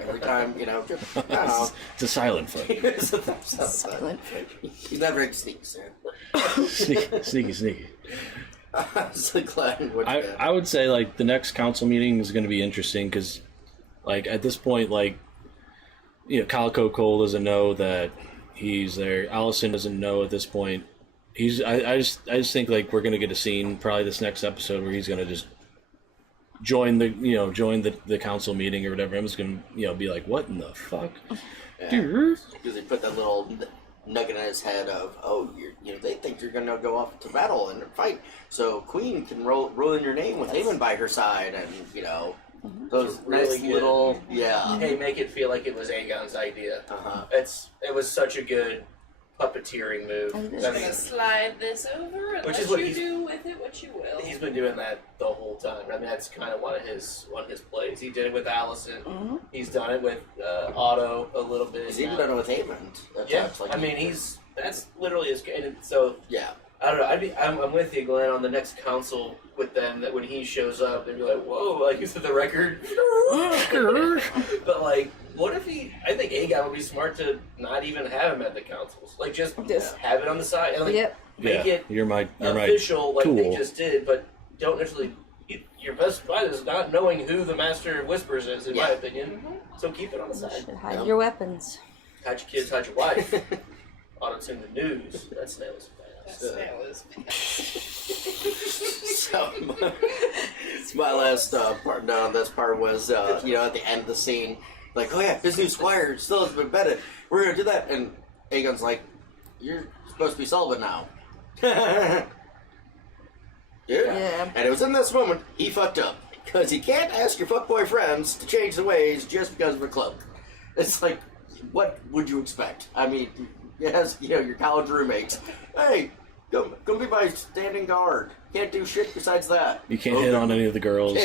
every time, I don't know. It's a silent foot. Silent. He's never sneaks. Sneaky. So glad what you got. I would say like the next council meeting is going to be interesting because, like at this point, like Calico Cole doesn't know that he's there. Allison doesn't know at this point. I just think like we're going to get a scene probably this next episode where he's going to just join the council meeting or whatever. I'm just going to be like, what in the fuck? Because they put that little nugget in his head of, they think you're going to go off to battle and fight, so Queen can ruin your name with Haman by her side, and those really nice little Hey, make it feel like it was Aegon's idea. It was such a good puppeteering move. I'm just gonna slide this over and let you do with it what you will. He's been doing that the whole time. I mean, that's kind of one of his plays. He did it with Allison. Mm-hmm. He's done it with Otto a little bit. He's even done it with Haven. Yeah, I mean, that's literally his. And so yeah, I don't know. I'm with you, Glenn, on the next council with them. That when he shows up, they'd be like, "Whoa!" Like you said, the record. But like, what if I think Aegon would be smart to not even have him at the councils. Like just have it on the side and make it you're my official like tool. they just did, but don't necessarily. Your best fight is not knowing who the Master of Whispers is, in my opinion. Mm-hmm. So keep it on the side. Hide your weapons. Hide your kids, hide your wife. Auto-tune the news. That snail is fast. That snail is fast. So, my last part on this part was, at the end of the scene, like, oh yeah, his new squire still has been vetted. We're gonna do that, and Aegon's like, you're supposed to be Sullivan now. Yeah. And it was in this moment he fucked up. Because you can't ask your fuckboy friends to change the ways just because of a cloak. It's like, what would you expect? I mean, yes, your college roommates. Hey, come be my standing guard. Can't do shit besides that. You can't hit on any of the girls.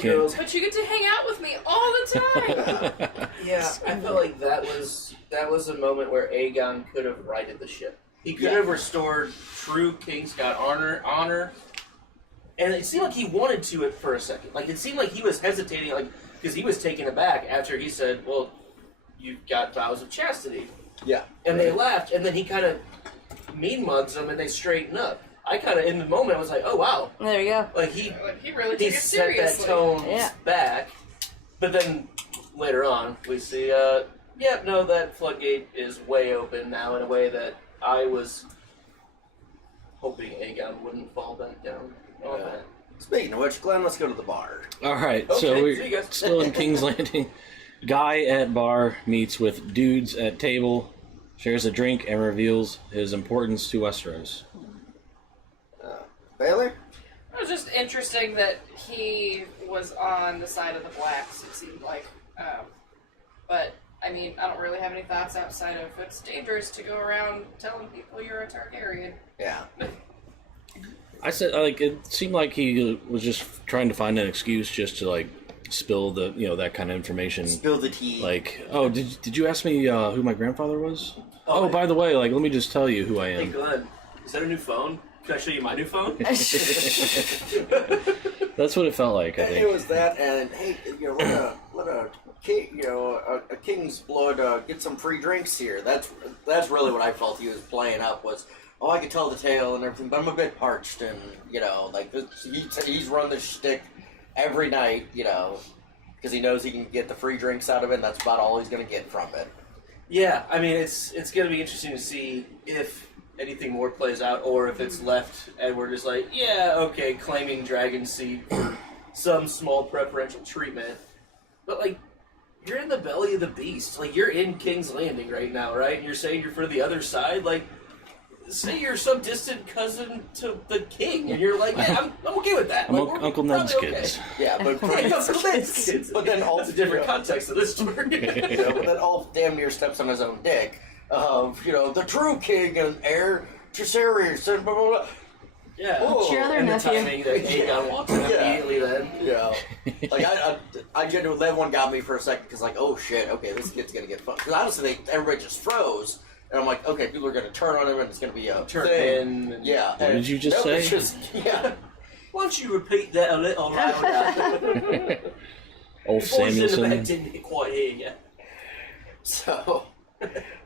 Girls. But you get to hang out with me all the time. Yeah, I felt like that was a moment where Aegon could have righted the ship. He could have restored true Kingsguard honor. And it seemed like he wanted to it for a second. Like, it seemed like he was hesitating, like, because he was taken aback after he said, well, you've got vows of chastity. Yeah. And they laughed, and then he kind of mean mugs them, and they straighten up. I kind of, in the moment, I was like, oh, wow. There you go. Like, he really took it set seriously. that tone back. But then, later on, we see, that floodgate is way open now in a way that I was hoping Aegon wouldn't fall back down. Speaking of which, Glenn, let's go to the bar. All right, okay, so we're still in King's Landing. Guy at bar meets with dudes at table, shares a drink, and reveals his importance to Westeros. Baylor? It was just interesting that he was on the side of the blacks, it seemed like. But, I mean, I don't really have any thoughts outside of it's dangerous to go around telling people you're a Targaryen. Yeah. I said, it seemed like he was just trying to find an excuse just to, spill the, that kind of information. Spill the tea. Did you ask me who my grandfather was? Oh, by the way, let me just tell you who I am. Hey, Glenn, is that a new phone? Can I show you my new phone? That's what it felt like, I think. It was that, and hey, let a king, a king's blood get some free drinks here. That's really what I felt he was playing up was. Oh, I could tell the tale and everything, but I'm a bit parched, and he's run this shtick every night, because he knows he can get the free drinks out of it, and that's about all he's going to get from it. Yeah, I mean, it's going to be interesting to see if anything more plays out, or if it's left, and we're just like, yeah, okay, claiming Dragon Seed for some small preferential treatment, but you're in the belly of the beast, you're in King's Landing right now, right? And you're saying you're for the other side, say you're some distant cousin to the king, and you're like, yeah, I'm okay with that. I'm Uncle Ned's kids. Yeah, but Uncle Ned's kids. But then all that's a different context of this story. But then all damn near steps on his own dick. The true king and heir Jacaerys and blah blah blah. Yeah. What's your other and nephew? the timing that Aegon walks in immediately then. Yeah. I genuinely, that one got me for a second because oh shit, okay, this kid's gonna get fucked. Because honestly, everybody just froze. And I'm like, okay, people are going to turn on him, and it's going to be a thing. Yeah. What did you just say? Yeah. Why don't you repeat that a little louder? Old Samuelson. Didn't quite hear you. So,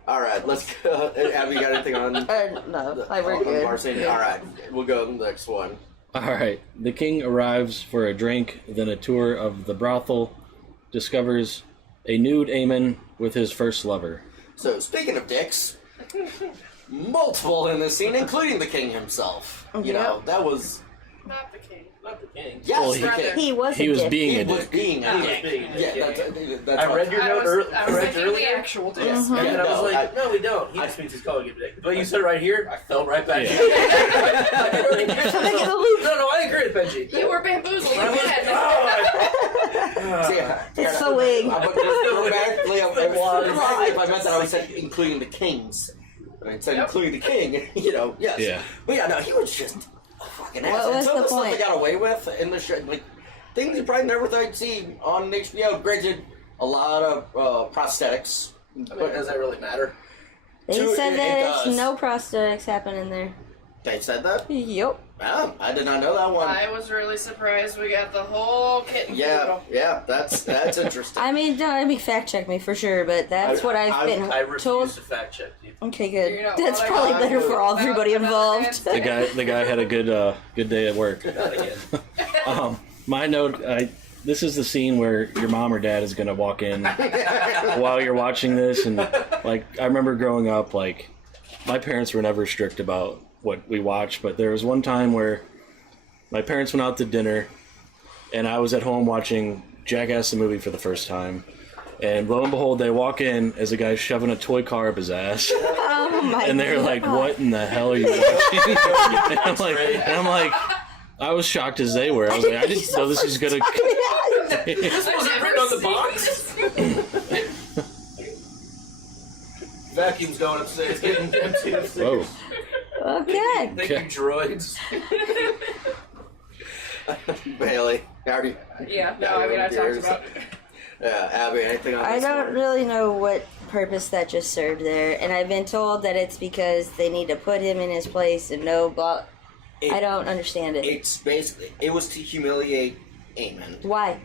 all right, let's go. Have you got anything on? No, we're good. All right, we'll go to the next one. All right. The king arrives for a drink, then a tour of the brothel, discovers a nude Aemon with his first lover. So, speaking of dicks, multiple in this scene, including the king himself. You know, that was... Not the king. Not the king. Yes, Well, the king. He was He a was dick. being He a was dick. being a He was dick. being a Yeah, dick, that's I read your note earlier. I was thinking the actual dick. Yes. And then I was no, like, no, we don't. He just means he's calling you a dick. But you said it right here, I fell right back. Yeah. No, I agree with Benji. You were bamboozled I was, again. It's the wig. Grammatically, if I meant that, I would say including the kings. I said including the king, you know, yes. Yeah. But yeah, no, he was just a fucking ass. What And was some of the the stuff point? they got away with in the show, like, things you probably never thought you'd see on HBO. Granted, a lot of prosthetics. I mean, does that really matter? They It said that does. no prosthetics happen in there. They said that? Yup. Wow, I did not know that one. I was really surprised we got the whole kit and Yeah, caboodle. yeah, that's interesting. I mean, fact check me for sure, but that's what I've been I refuse told. to fact check you. Okay, good. You know, That's well, probably I better know for about everybody another involved. man's The guy had a good day at work. Not again. My note, this is the scene where your mom or dad is going to walk in while you're watching this. And, like, I remember growing up, like, my parents were never strict about what we watched. But there was one time where my parents went out to dinner, and I was at home watching Jackass the movie for the first time. And lo and behold, they walk in as a guy shoving a toy car up his ass. Oh my And they're like, God. what in the hell are you watching? and I'm like, I was shocked as they were. I was like, I didn't know this was going to... This wasn't written on the box. Vacuum's going upstairs, getting empty upstairs. Whoa. Okay. Thank you, droids. Bailey, Abby. Yeah, no, I mean, I talked about Yeah, Abby, anything on I this don't one? really know what purpose that just served there, and I've been told that it's because they need to put him in his place and no blah. I don't understand it. It's basically, it was to humiliate Aemon. Why?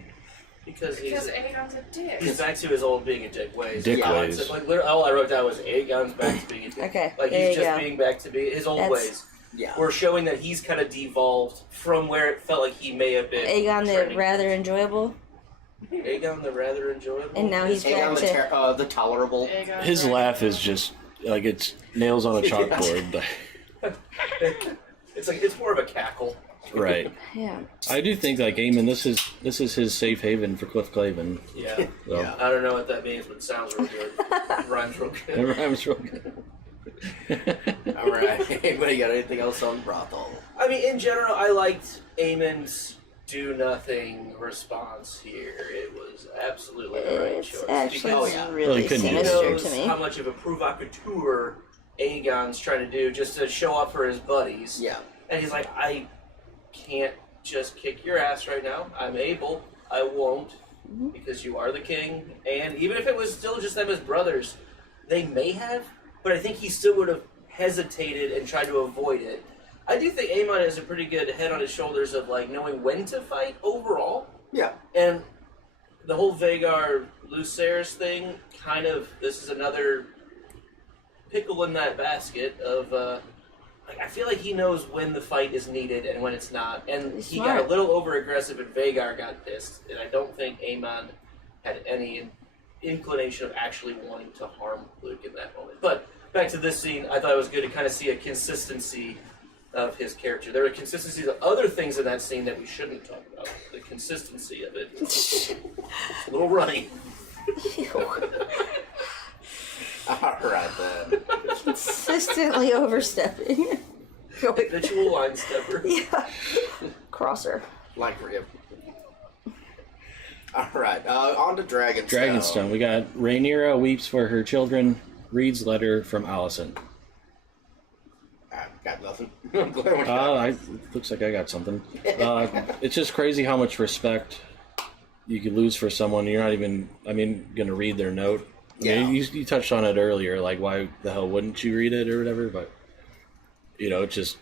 Because because Aegon's a dick. he's back to his old being a dick ways. Dick Yeah, ways. it's like, all I wrote down was Aegon's back to being a dick. Okay, Like there he's you just go. being back to be his old That's- ways. Yeah. We're showing that he's kind of devolved from where it felt like he may have been. Aegon the trending. rather enjoyable, Aegon the rather enjoyable. and now he's Aegon back the, to. the tolerable. Aegon's His right. laugh is just, like, it's nails on a chalkboard. It's like it's more of a cackle. Right. Yeah. I do think, like, Eamon, this is his safe haven for Cliff Clavin. Yeah. So. Yeah. I don't know what that means, but it sounds real good. It rhymes real It good. rhymes real good. All right. Anybody got anything else on Brothel? I mean, in general, I liked Aemon's do nothing response here. It was absolutely the right It's choice. actually Oh, yeah. Well, really he couldn't he do sinister knows to me. how much of a provocateur Aegon's trying to do just to show up for his buddies. Yeah. And he's like, I can't just kick your ass right now. I'm able. I won't. Because you are the king. And even if it was still just them as brothers, they may have, but I think he still would have hesitated and tried to avoid it. I do think Aemon has a pretty good head on his shoulders of like knowing when to fight overall. Yeah. And the whole Vagar Lucerys thing, kind of, this is another pickle in that basket of, like, I feel like he knows when the fight is needed and when it's not. And He's he smart. got a little over aggressive and Vagar got pissed. And I don't think Aemon had any inclination of actually wanting to harm Luke in that moment. But back to this scene, I thought it was good to kind of see a consistency of his character. There were consistencies of other things in that scene that we shouldn't talk about. The consistency of it. It's a little runny. All right then. Consistently overstepping. Habitual line stepper. Yeah. Crosser. Like for you. All right. On to Dragonstone. Dragonstone. We got Rhaenyra weeps for her children, reads letter from Alicent. I got nothing. I'm glad we're done. Looks like I got something. It's just crazy how much respect you could lose for someone. You're not even, going to read their note. I mean, Yeah. you touched on it earlier, like why the hell wouldn't you read it or whatever, but, it's just,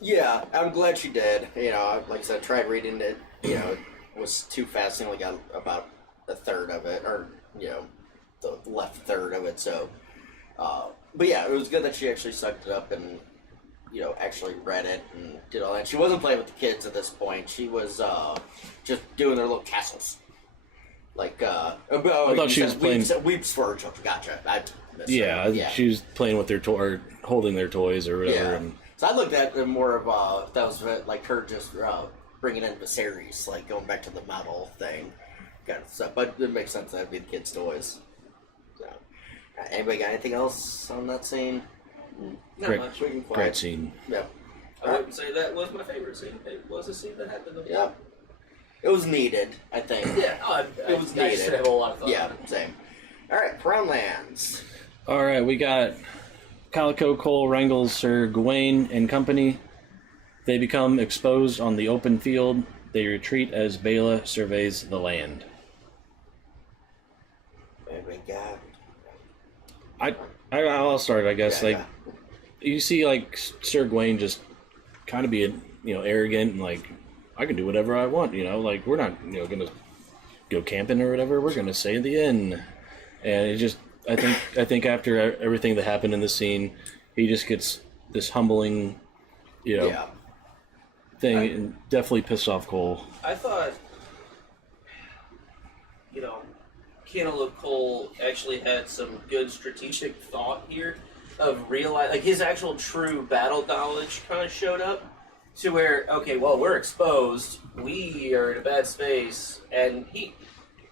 Yeah, I'm glad she did. Like I said, I tried reading it. It was too fast. I only got about a third of it, or the left third of it. So, but yeah, it was good that she actually sucked it up and actually read it and did all that. She wasn't playing with the kids at this point. She was just doing their little castles. Like, I thought she was playing Weeps for her children. Gotcha. Yeah, she was playing with their toy, or holding their toys or whatever. Yeah. And So I looked at it more of that was like her just bringing in Viserys, like going back to the model thing, kind of stuff. But it makes sense that'd be the kids' toys. So, anybody got anything else on that scene? Not great, much. great scene. Yeah. I wouldn't say that was my favorite scene. It was a scene that happened. Yeah. It was needed, I think. Yeah, it was I just needed. have a lot of fun. Yeah, same. All right, Crown Lands. All right, we got Calico Cole wrangles Sir Gawain and company. They become exposed on the open field. They retreat as Bela surveys the land. Anybody got? I'll start, I guess. Yeah. You see, like, Sir Gawain just kind of being, arrogant and like, I can do whatever I want. Like, we're not, gonna go camping or whatever. We're gonna stay at the inn. And it just, I think after everything that happened in the scene, he just gets this humbling, thing, and definitely pissed off Cole. I thought, Cantaloupe Cole actually had some good strategic thought here of realizing, like, his actual true battle knowledge kind of showed up to where, okay, well, we're exposed, we are in a bad space, and he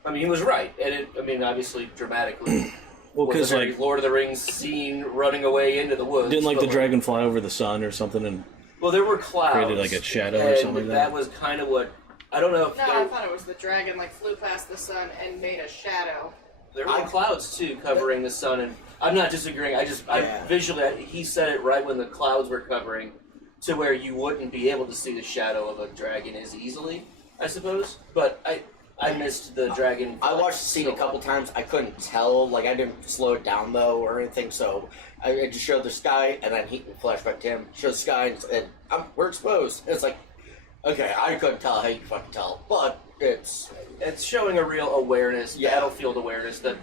was right, and obviously dramatically. Well, because because like Lord of the Rings scene running away into the woods. Didn't the dragon fly over the sun or something and well, there were clouds. created like a shadow and or something like that? That was kind of what I don't know if No, I thought it was the dragon flew past the sun and made a shadow. there were clouds too covering the sun, and I'm not disagreeing. I visually he said it right when the clouds were covering, to where you wouldn't be able to see the shadow of a dragon as easily, I suppose. But I missed the dragon. I watched the scene a couple times. I couldn't tell. Like, I didn't slow it down, though, or anything. So I just showed the sky, and then he flashback to him. Showed the sky, and we're exposed. And it's like, okay, I couldn't tell how you can fucking tell. But it's showing a real awareness, Yeah. battlefield awareness, that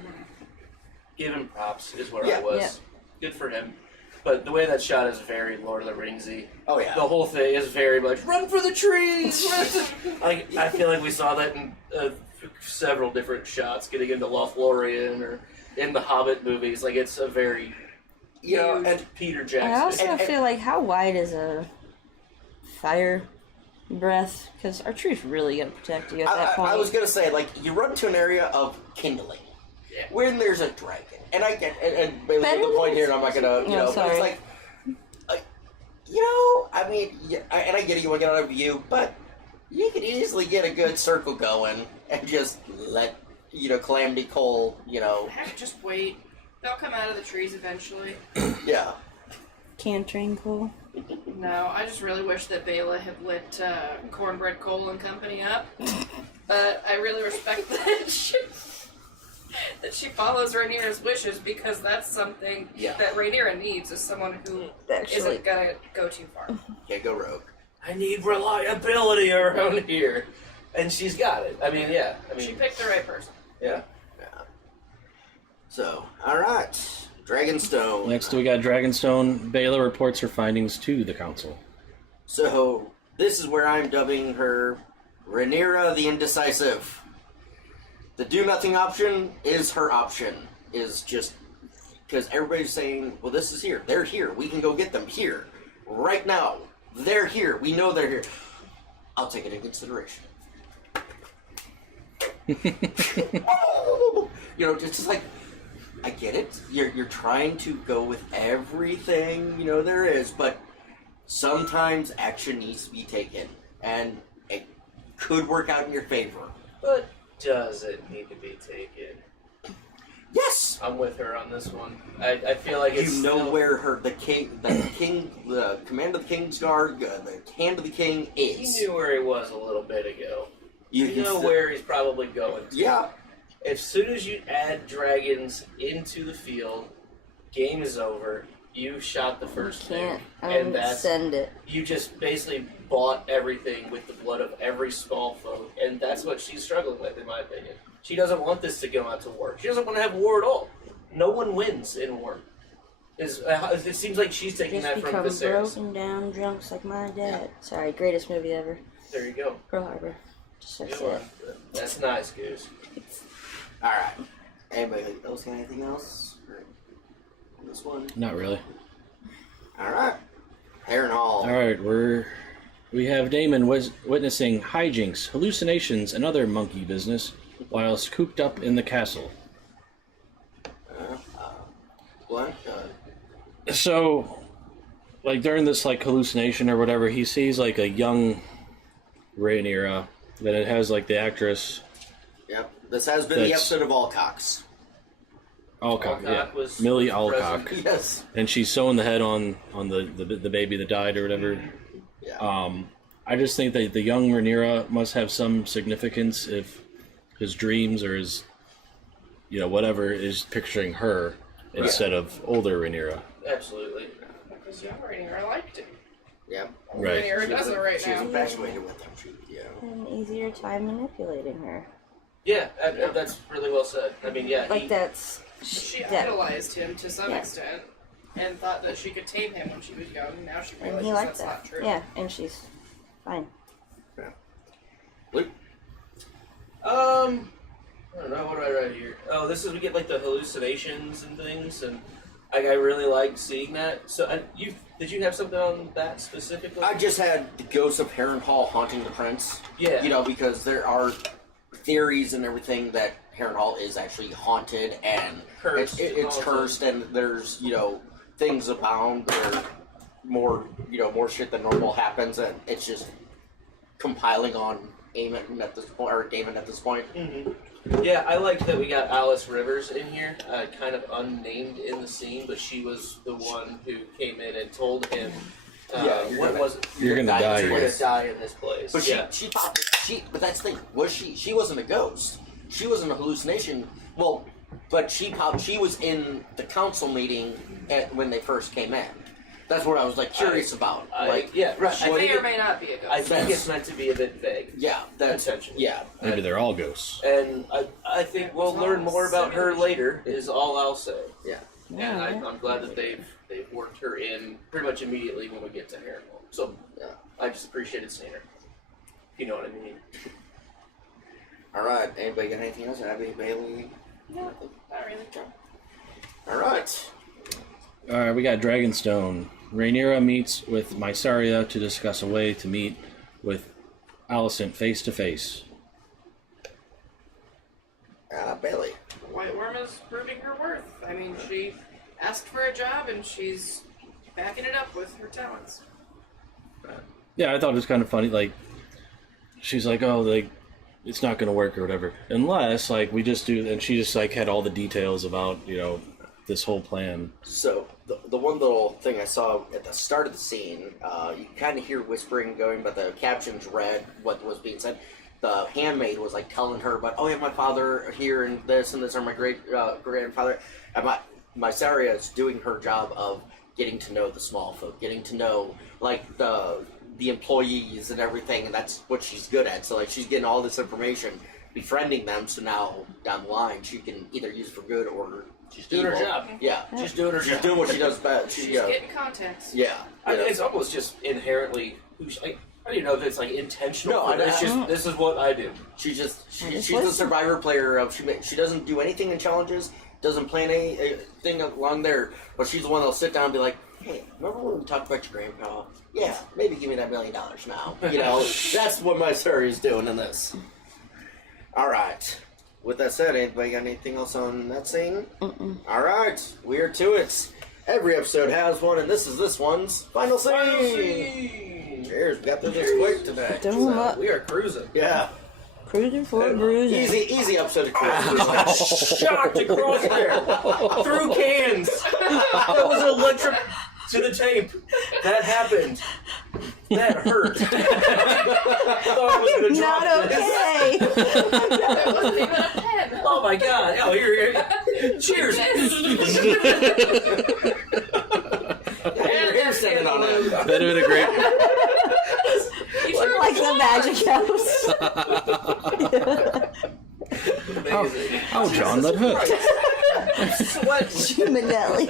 give him props is where I was. Yeah. Good for him. But the way that shot is very Lord of the Ringsy. Oh, yeah. The whole thing is very much run for the trees. I feel like we saw that in several different shots, getting into Lothlorien or in the Hobbit movies. Like, it's a very and Peter I Jackson. also feel like, how wide is a fire breath? Because archery's really going to protect you at that point. I was gonna say, like, you run to an area of kindling, when there's a dragon, and I get, and Bailey's at the point here, and I'm not gonna, but it's like, and I get it, you want to get out of view, but you could easily get a good circle going and just let, Calamity Cole, Heck, just wait. They'll come out of the trees eventually. yeah. Cantering Cole. No, I just really wish that Bela had lit Cornbread Cole and company up. But I really respect that she follows Rhaenyra's wishes, because that's something that Rhaenyra needs, is someone who isn't gonna go too far. Can't go rogue. I need reliability around here. And she's got it. She picked the right person. Yeah. So, alright. Dragonstone. Next, we got Dragonstone. Bela reports her findings to the council. So, this is where I'm dubbing her Rhaenyra the Indecisive. The do-nothing option is her option. Is just... Because everybody's saying, well, this is here. They're here. We can go get them here. Right now. They're here. We know they're here. I'll take it in consideration. Just like... I get it. You're trying to go with everything, there is, but sometimes action needs to be taken, and it could work out in your favor. But does it need to be taken? Yes! I'm with her on this one. I feel like it's where the command of the King's Guard, the hand of the King is. He knew where he was a little bit ago. You know where he's probably going to. Yeah. As soon as you add dragons into the field, game is over. You shot the first thing, and send it. You just basically bought everything with the blood of every small folk, and that's what she's struggling with, in my opinion. She doesn't want this to go out to war. She doesn't want to have war at all. No one wins in war. It seems like she's taking Just that from become Viserys. broken down drunks like my dad. Sorry, greatest movie ever. There you go. Pearl Harbor. Just You that's know it. what? That's nice, Goose. All right. Anybody else got anything else on this one? Not really. All right. Aaron Hall. All right, we have Damon witnessing hijinks, hallucinations, and other monkey business whilst cooped up in the castle. Blunt. So, like during this like hallucination or whatever, he sees like a young Rhaenyra. That it has like the actress. Yep. This has been the episode of Alcox. Alcock, yeah. was Millie present. Alcock. Yes. And she's sewing the head on the baby that died or whatever. Yeah. I just think that the young Rhaenyra must have some significance if his dreams or his, whatever is picturing her instead of older Rhaenyra. Absolutely. Because young Rhaenyra liked him. Yep. Right. Rhaenyra doesn't right She's now. infatuated with him. An easier time manipulating her. Yeah, that's really well said. I mean, yeah. Like that's. She that- idolized him to some Yeah. extent and thought that she could tame him when she was young. And now she And realizes he liked that's not that. true. Yeah, and she's fine. Luke. I don't know, what do I write here? Oh, this is, we get like the hallucinations and things, and I really like seeing that. So, did you have something on that specifically? I just had the ghost of Harrenhal Hall haunting the prince. Yeah. Because there are theories and everything that Harrenhal Hall is actually haunted and Cursed. it's cursed, and there's things abound where more shit than normal happens, and it's just compiling on Aemon at this point, or Damon at this point. Mm-hmm. Yeah, I like that we got Alice Rivers in here, kind of unnamed in the scene, but she was the one who came in and told him, You're gonna die You're here. gonna die in this place. But but that's the thing. She wasn't a ghost. She wasn't a hallucination. Well, but she was in the council meeting when they first came in. That's what I was curious about. Right. She may or may not be a ghost. I think it's meant to be a bit vague. Yeah, that's Potentially. yeah. Maybe they're all ghosts. And I think we'll learn more about her later, is all I'll say. Yeah. And I'm glad that they've worked her in pretty much immediately when we get to Harrenhal. So I just appreciated seeing her. If you know what I mean. All right. Anybody got anything else? Abby, Bailey? No, not really. All right. All right, we got Dragonstone. Rhaenyra meets with Mysaria to discuss a way to meet with Alicent face to face. Bailey. White Worm is proving her worth. I mean, she asked for a job and she's backing it up with her talents. Yeah, I thought it was kind of funny. Like, she's like, "Oh, it's not going to work or whatever, unless we just do." And she just had all the details about this whole plan. So the one little thing I saw at the start of the scene, you kind of hear whispering going, but the captions read what was being said. The handmaid was telling her about, "Oh yeah, my father here and this are my great grandfather." And Mysaria is doing her job of getting to know the small folk, getting to know the employees and everything, and that's what she's good at. So she's getting all this information, befriending them. So now down the line, she can either use it for good or She's doing her job. Yeah, She's doing her she's job. doing what she does best. She's getting contacts. Yeah, It's almost just inherently who she, I don't even know if it's intentional. No, but it's just this is what I do. she's a survivor player. She doesn't do anything in challenges. Doesn't plan anything along there. But she's the one that'll sit down and be like, "Hey, remember when we talked about your grandpa? Yeah, maybe give me that $1 million now." That's what my story is doing in this. All right. With that said, anybody got anything else on that scene? All right, we are to it. Every episode has one, and this is this one's final scene. Cheers, we got through this quick today. We are cruising. Yeah, Cruising for a bruise. easy episode of cruise. Shocked across there through cans. That was electric to the tape. That happened. That hurt. I thought I was gonna drop Not this. okay. It wasn't even a pen. Oh my god! Oh, here. Cheers. You're sitting on it. That'd have been a great. You sure Like the magic house. Amazing. Oh, John, that hurt. Sweating. Manelli.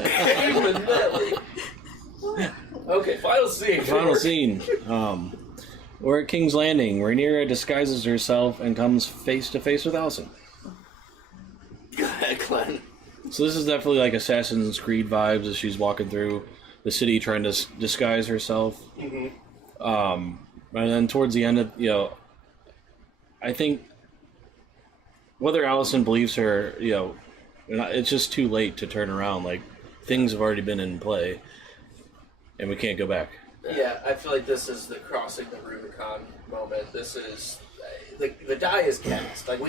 Okay, final scene. Final scene. We're at King's Landing. Rhaenyra disguises herself and comes face to face with Alicent. Go ahead, Glenn. So this is definitely like Assassin's Creed vibes as she's walking through the city trying to disguise herself. Mm-hmm. And then towards the end of, I think whether Alicent believes her, it's just too late to turn around. Like, things have already been in play, and we can't go back. Yeah, I feel like this is the crossing the Rubicon moment. This is the die is cast. Like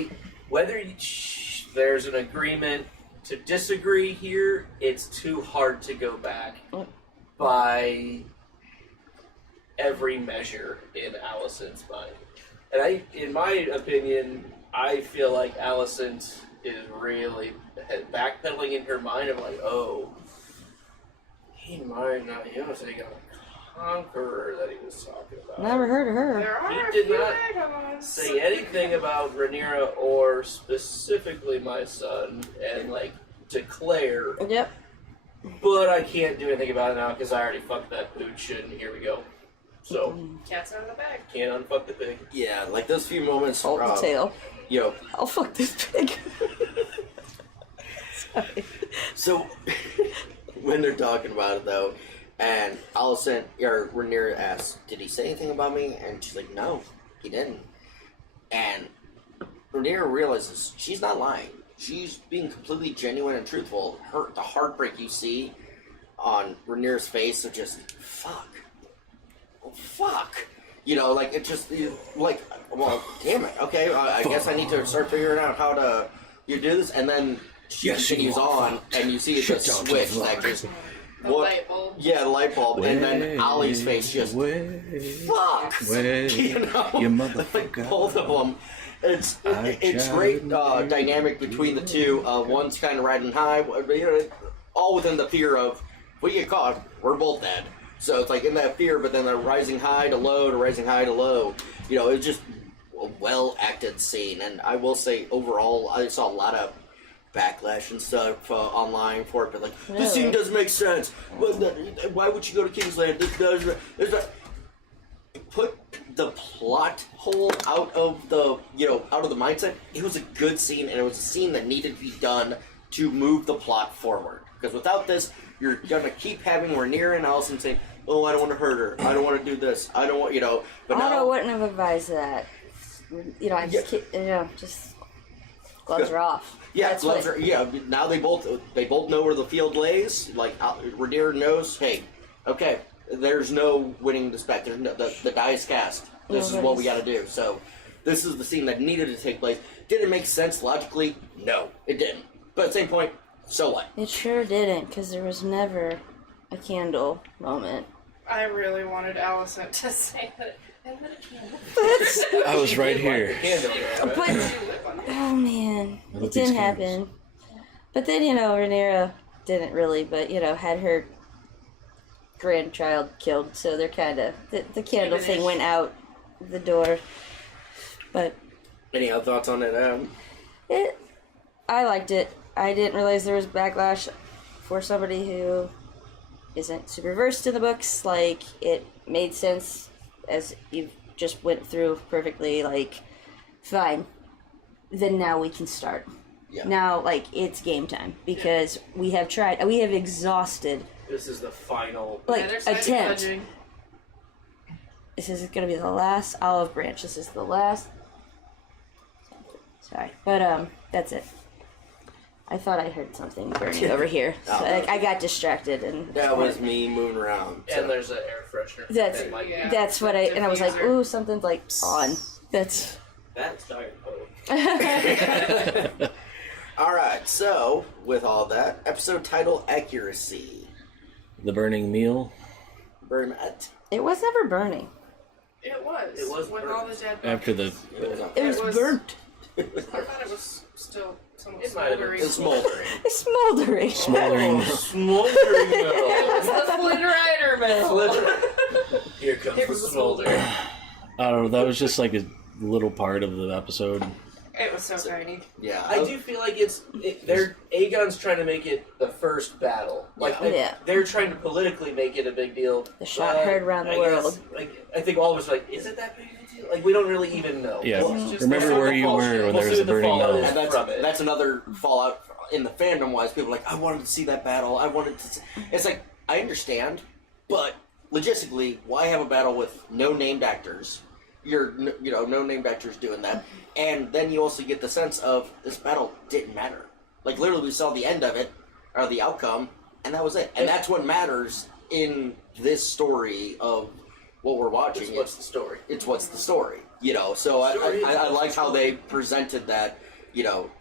there's an agreement to disagree here, it's too hard to go back by every measure in Alicent's mind. And in my opinion, I feel like Alicent is really backpedaling in her mind of like, oh, he might not, he was a conqueror that he was talking about. Never heard of her. There are He a did few not icons. say anything about Rhaenyra or specifically my son and like declare. Yep. But I can't do anything about it now because I already fucked that pooch and here we go. So Cat's out of the bag. can't unfuck the pig. Yeah, like those few moments. Hold the tail. I'll fuck this pig. Sorry. So, when they're talking about it though, and Alicent or Rhaenyra asks, "Did he say anything about me?" And she's like, "No, he didn't." And Rhaenyra realizes she's not lying. She's being completely genuine and truthful. The heartbreak you see on Rhaenyra's face of just fuck. Oh, fuck. Like it just like, well, damn it. Okay, I guess I need to start figuring out how to do this, and then she continues on, and you see it just switch that just. The light bulb. Yeah, the light bulb, and then Ollie's face just fuck. You motherfucker. Like both of them. It's great dynamic between the two. One's kind of riding high, all within the fear of if we get caught, we're both dead. So it's like in that fear, but then they're rising high to low to rising high to low. It's just a well acted scene, and I will say overall, I saw a lot of backlash and stuff online for it, but like this scene doesn't make sense. Why would you go to King's Landing? Put the plot hole out of the mindset. It was a good scene, and it was a scene that needed to be done to move the plot forward. Because without this, you're gonna keep having Rhaenyra and Alicent saying, "Oh, I don't want to hurt her. I don't want to do this. I don't want But Otto wouldn't have advised that. Just gloves are off. Yeah, gloves are. Yeah, now they both know where the field lays. Like Rhaenyra knows, hey, okay, there's no winning this bet. There's no, the die is cast. This is what we got to do. So, this is the scene that needed to take place. Did it make sense logically? No, it didn't. But at the same point, so what? It sure didn't, because there was never a candle moment. I really wanted Alicent to say that. I lit a candle. I was right here. Oh man, it didn't happen. But then Rhaenyra didn't really, but had her grandchild killed, so they're kind of the candle thing went out the door. But any other thoughts on it? I liked it. I didn't realize there was backlash for somebody who isn't super versed in the books. Like, it made sense as you just went through perfectly. Like, fine. Then now we can start. Yeah. Now, like, it's game time because we have exhausted. This is the final attempt. This is going to be the last olive branch. This is the last. Sorry, but that's it. I thought I heard something burning over here, so I got distracted, and that was me moving around. So. And there's an air freshener. That's what and I was like, ooh, something's like on. That's Diet Coke. All right, so with all that, episode title accuracy. The burning meal. It was never burning. It was. It was when burnt. all the dead. After the. It was burnt. I thought it was still somewhat It might have been. smoldering. It's smoldering. It's smoldering. Smoldering mill. It's the Flitterider mill. Here comes the smolder. I don't know. That was just like a little part of the episode. It was so tiny. Yeah, I do feel like Aegon's trying to make it the first battle. Like Yeah. they're trying to politically make it a big deal. The shot but heard around the I world. guess, like I think all of us are like, is it that big of a deal? Like we don't really even know. Yeah. Let's just- Remember we'll see where what the you fall- were when we'll there see was what a the burning fallout note. is and from it. that's another fallout in the fandom wise. People are like, I wanted to see that battle. I wanted to. See. It's like I understand, but logistically, why have a battle with no named actors? No named actors doing that, and then you also get the sense of this battle didn't matter. Like literally, we saw the end of it, or the outcome, and that was it. And that's what matters in this story of what we're watching. What's the story? It's what's the story, So I like how they presented that,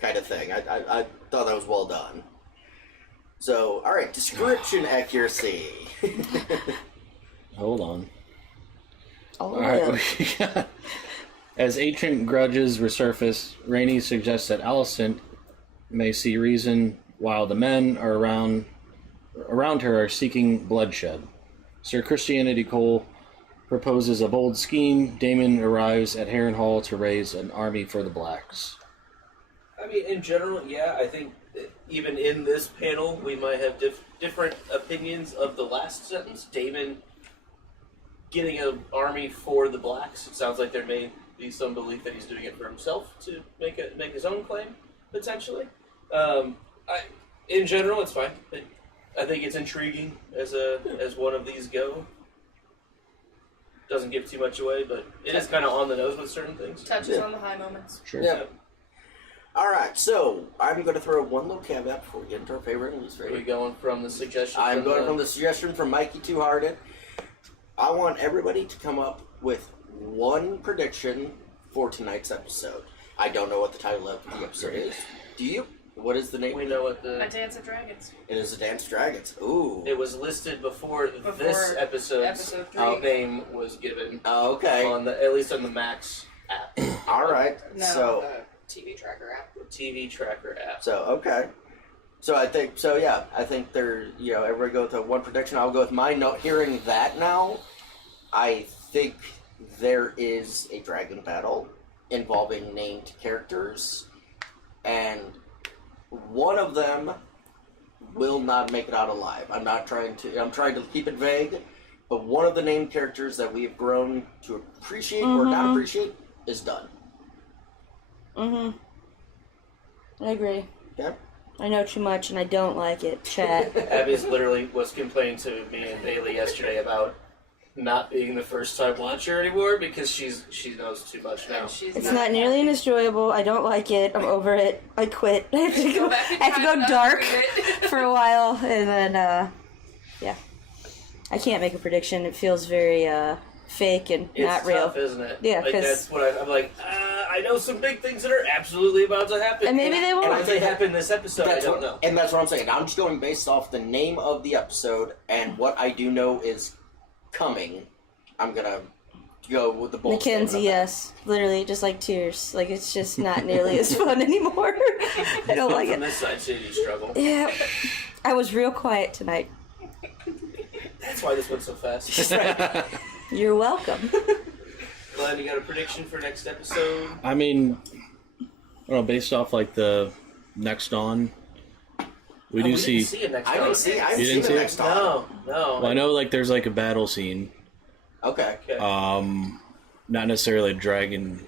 kind of thing. I thought that was well done. So, all right, description accuracy. Hold on. Oh, All right. As ancient grudges resurface, Rainey suggests that Alicent may see reason while the men are around her are seeking bloodshed. Sir Christianity Cole proposes a bold scheme. Daemon arrives at Harrenhal to raise an army for the Blacks. I mean, in general, yeah, I think that even in this panel, we might have different opinions of the last sentence. Daemon getting an army for the Blacks. It sounds like there may be some belief that he's doing it for himself to make his own claim, potentially. In general, it's fine. I think it's intriguing as one of these go. Doesn't give too much away, but it is kind of on the nose with certain things. Touches on the high moments. Sure. Yeah. All right, so I'm going to throw one little caveat before we get into our favorite and least Are we favorite. going from the suggestion? I'm going from the suggestion from Mikey Two Hearted. I want everybody to come up with one prediction for tonight's episode. I don't know what the title of the episode is. Do you? What is the name? We know what A Dance of Dragons. It is A Dance of Dragons. Ooh. It was listed before this episode's episode 3. name was given. Oh, okay. At least on the Max app. All right. No, So. the TV tracker app. The TV tracker app. So okay. So I think so. Yeah, I think everybody go with one prediction. I'll go with mine. No, hearing that now, I think there is a dragon battle involving named characters, and one of them will not make it out alive. I'm trying to keep it vague, but one of the named characters that we have grown to appreciate or not appreciate is done. I agree. Okay. I know too much and I don't like it. Chat. Abby's literally was complaining to me and Bailey yesterday about not being the first time watcher anymore because she knows too much now. And she's It's not nearly as enjoyable. I don't like it. I'm over it. I quit. I have to go. back in I have to time go and dark upgrade it. for a while, and then yeah. I can't make a prediction. It feels very fake and It's not real. tough, isn't it? Yeah, like 'cause- that's what I'm like. I know some big things that are absolutely about to happen, And maybe they won't. And if they happen this episode, I don't know. And that's what I'm saying. I'm just going based off the name of the episode and what I do know is coming. I'm gonna go with the bold Mackenzie, statement of yes. Literally, just like tears. Like, it's just not nearly as fun anymore. I don't like From it. this side, so you struggle. Yeah. I was real quiet tonight. That's why this went so fast. You're welcome. Glenn, you got a prediction for next episode? I mean, I don't know, based off like the next on, we do didn't see. see it next I time. haven't seen You didn't the see it? next time. No. Well, I know like there's like a battle scene. Okay. Okay. Not necessarily a dragon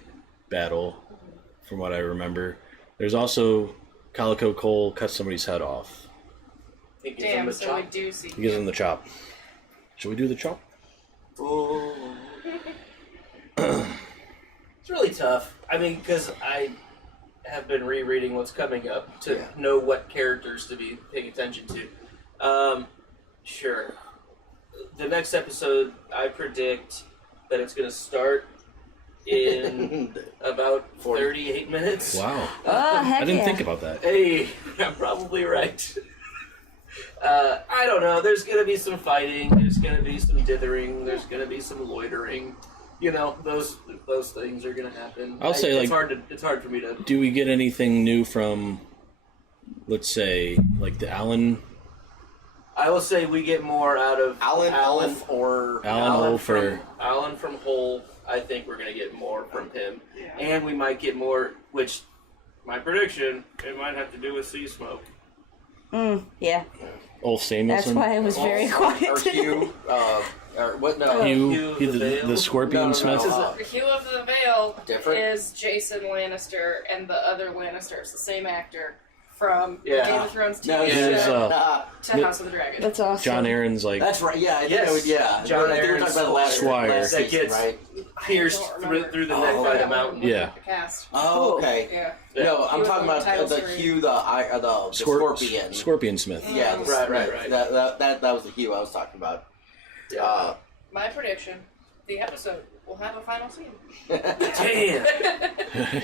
battle, from what I remember. There's also Calico Cole cuts somebody's head off. He gives him Damn, the so we chop. do see. He gives him the chop. Should we do the chop? Ooh. It's really tough. I mean, because I have been rereading what's coming up to Yeah. know what characters to be paying attention to. Sure. The next episode, I predict that it's going to start in about 38 minutes. Wow. Oh, heck I didn't yeah. think about that. Hey, I'm probably right. I don't know. There's going to be some fighting. There's going to be some dithering. There's going to be some loitering. You know, those things are going to happen. I'll say, it's like- it's hard for me to. Do we get anything new from, let's say, like the Alan I will say we get more out of Alan or Hole from Alan from Hole. I think we're going to get more from him, and we might get more, which My prediction, it might have to do with sea smoke. Yeah. Ulf Samuelson. That's why I was very Or quiet. Hugh, or what? No, Hugh, Hugh the the Scorpion No, Smith. Hugh of the Vale Different? is Jason Lannister, and the other Lannister is the same actor from the Yeah. Game of Thrones TV no, Yeah. show nah, to House of the Dragon. That's awesome. John Aaron's like that's right. Yeah, I think Yes. I would. Yeah, John I think we're Aaron's talking about the last Squire. last That season, gets right? pierced I don't remember. through the neck Oh, by the That mountain. one, Yeah. The cast. Oh, okay. Yeah. No, I'm Hugh talking of the about the title series. Hugh, the Scorpion. Scorpion Smith. Yeah, Right. That was the Hugh I was talking about. Yeah. My prediction: the episode will have a final scene. Damn!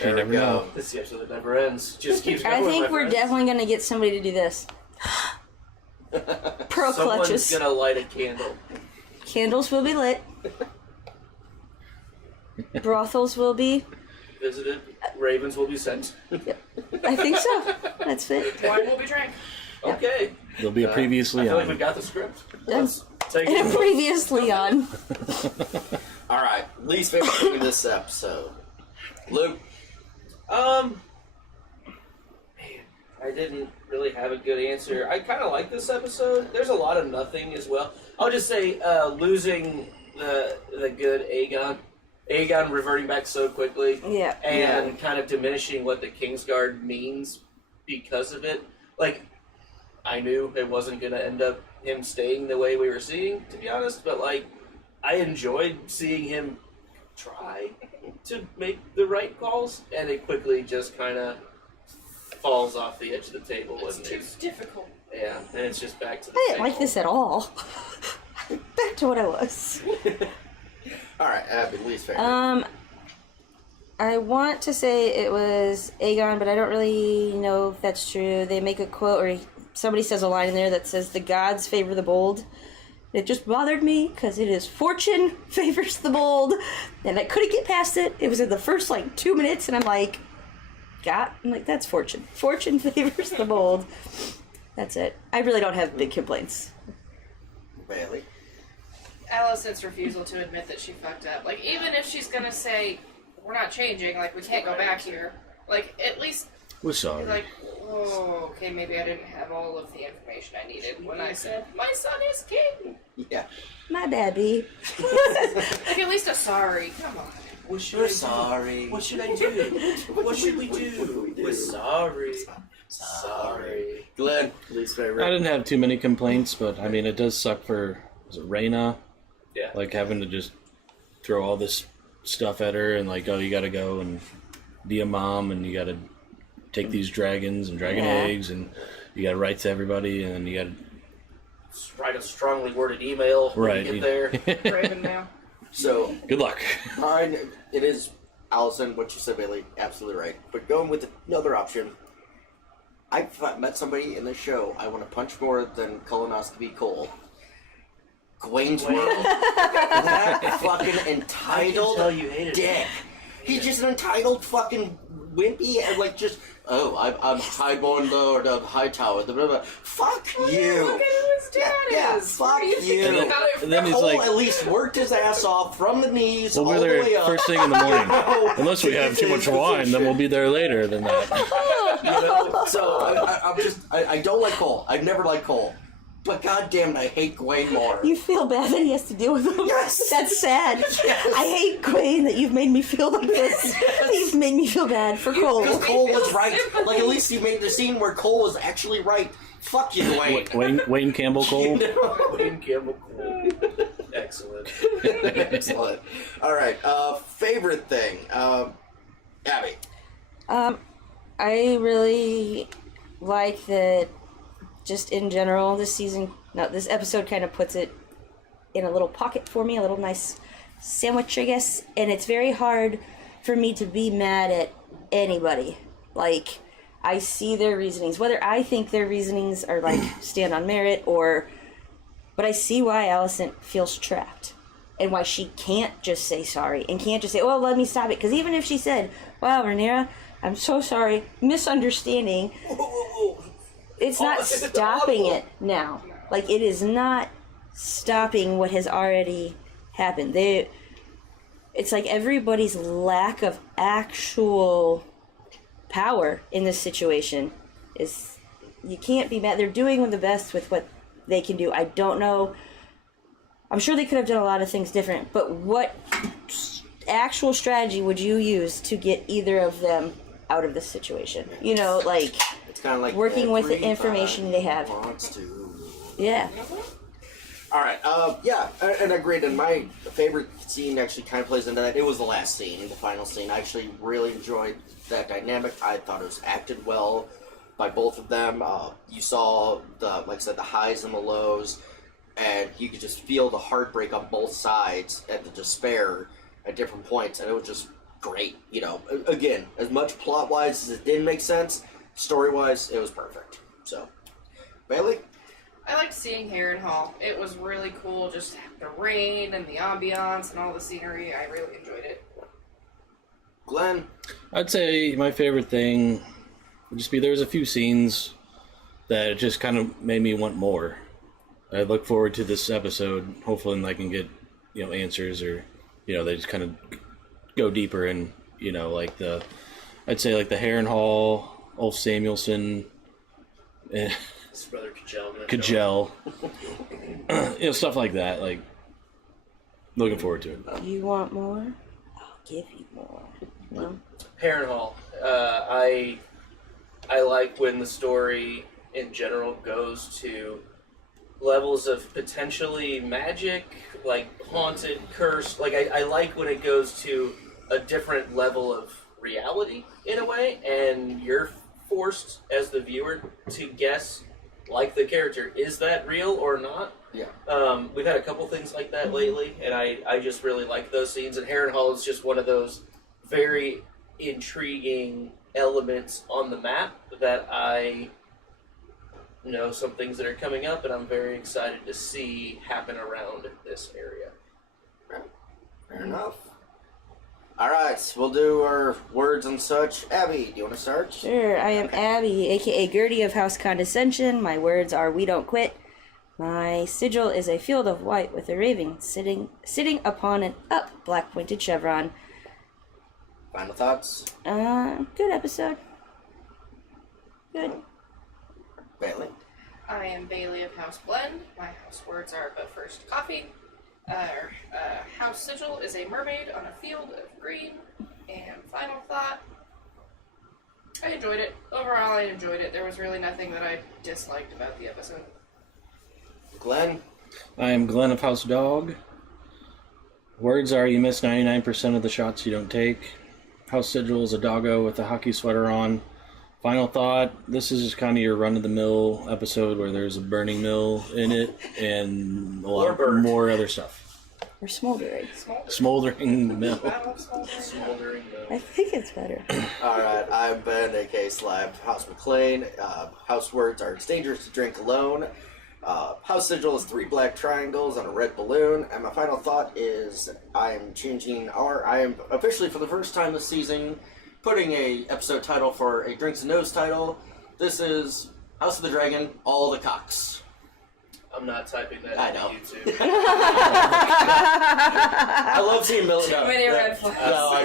You never know. This is the episode that never ends. Just keeps going. I think my we're friends. definitely gonna get somebody to do this. Pro Someone's clutches. gonna light a candle. Candles will be lit. Brothels will be. Visited. Ravens will be sent. I think so. That's it. Wine will be drank. Okay. There'll be a I previously feel like on. we've got the script. Done. Let's take And it. previously on. All right, least favorite thing of this episode, Luke. Man, I didn't really have a good answer. I kind of like this episode. There's a lot of nothing as well. I'll just say losing the good Aegon reverting back so quickly, Yeah. and kind of diminishing what the Kingsguard means because of it. Like, I knew it wasn't going to end up him staying the way we were seeing, to be honest, but like, I enjoyed seeing him try to make the right calls, and it quickly just kind of falls off the edge of the table. It's And too difficult. yeah, and it's just back to the I didn't same like old. this at all. Back to what I was. All right, Abby, least favorite. I want to say it was Aegon, but I don't really know if that's true. They make a quote, or somebody says a line in there that says, "The gods favor the bold." It just bothered me, because it is fortune favors the bold, and I couldn't get past it. It was in the first, 2 minutes, and I'm like, that's fortune. Fortune favors the bold. That's it. I really don't have big complaints. Bailey. Alicent's refusal to admit that she fucked up. Like, even if she's gonna say, we're not changing, we can't go back here. At least, We're sorry. oh, okay, maybe I didn't have all of the information I needed when I said, my son is king. Yeah. My bad, B. At least a sorry, come on. What should We're I do? sorry. What should I do? What should we do? We're sorry. Sorry. Glenn, least I favorite. didn't have too many complaints, but I mean, it does suck for, was it Rhaena? Yeah. Having to just throw all this stuff at her and oh, you gotta go and be a mom and you gotta take these dragons and dragon eggs and you gotta write to everybody and you gotta Write a strongly worded email when you get there. Raven now. So, Good luck. it is Allison, what you said, Bailey, absolutely right. But going with another option, I've met somebody in the show I want to punch more than colonoscopy Cole. Gawain's World. That fucking entitled tell you hated dick. it. He's just an entitled fucking wimpy and I'm Highborn Lord of Hightower. Blah, blah, blah. Fuck you. Look at who his dad Yeah, is. fuck What are you you. thinking about it? And then he's Cole like, at least worked his ass off from the knees we'll all be the way there up. first thing in the morning. Unless we have too much wine, then we'll be there later than that. You know? So I don't like Cole. I've never liked Cole. But goddamn it, I hate Gawain more. You feel bad that he has to deal with them. Yes. That's sad. Yes. I hate Queen that you've made me feel like this. You've made me feel bad for Cole. Because Cole was right. At least you made the scene where Cole was actually right. Fuck you, Gawain. Wayne Campbell Cole. Wayne Campbell Cole. Excellent. Excellent. All right. Favorite thing, Abby. I really like that. Just in general, this episode kind of puts it in a little pocket for me, a little nice sandwich, I guess. And it's very hard for me to be mad at anybody. I see their reasonings, whether I think their reasonings are stand on merit but I see why Alicent feels trapped and why she can't just say sorry and can't just say, "Oh, let me stop it." Because even if she said, "Wow, Rhaenyra, I'm so sorry, misunderstanding," it's not stopping it now. It is not stopping what has already happened. It's everybody's lack of actual power in this situation. Is you can't be mad. They're doing the best with what they can do. I don't know. I'm sure they could have done a lot of things different, but what actual strategy would you use to get either of them out of this situation? You know, like It's kind of like working with the information they have. Wants to. Yeah. All right. Yeah, and agreed. And my favorite scene actually kind of plays into that. It was the last scene, the final scene. I actually really enjoyed that dynamic. I thought it was acted well by both of them. You saw like I said, the highs and the lows, and you could just feel the heartbreak on both sides and the despair at different points, and it was just great. You know, again, as much plot wise as it didn't make sense, story wise, it was perfect. So, Bailey. I liked seeing Harrenhal. It was really cool, just the rain and the ambiance and all the scenery. I really enjoyed it. Glenn? I'd say my favorite thing would just be there's a few scenes that just kind of made me want more. I look forward to this episode. Hopefully I can get, answers, or, they just kind of go deeper in, I'd say like the Harrenhal, Ulf Samuelson, His brother Kajel. Stuff like that. Like, looking forward to it. You want more? I'll give you more. No? Harrenhal. I like when the story in general goes to levels of potentially magic, like haunted, cursed. Like I like when it goes to a different level of reality in a way, and you're forced as the viewer to guess, like the character, is that real or not? Yeah. We've had a couple things like that lately, and I just really like those scenes. And Harrenhal is just one of those very intriguing elements on the map that I know some things that are coming up, and I'm very excited to see happen around this area. Fair enough. All right, we'll do our words and such. Abby, do you want to start? Sure, I am Abby, aka Gertie of House Condescension. My words are "We don't quit." My sigil is a field of white with a raven sitting upon an up black pointed chevron. Final thoughts? Good episode. Good. Bailey? I am Bailey of House Blend. My house words are "but first coffee." House sigil is a mermaid on a field of green. And final thought, I enjoyed it. Overall, I enjoyed it. There was really nothing that I disliked about the episode. Glenn? I am Glenn of House Dog. Words are you miss 99% of the shots you don't take. House Sigil is a doggo with a hockey sweater on. Final thought, this is just kind of your run-of-the-mill episode where there's a burning mill in it and a lot more other stuff. Or smoldering. Smoldering mill. Smoldering I think it's better. All right, I'm Ben, a.k.a. Slab, House McLean. House words are it's dangerous to drink alone. House Sigil is 3 black triangles on a red balloon. And my final thought is I am officially for the first time this season putting a episode title for a Drinks and Nose title. This is House of the Dragon, All the Cocks. I'm not typing that I into know. YouTube. I love seeing Miller. Too many red flags. No, I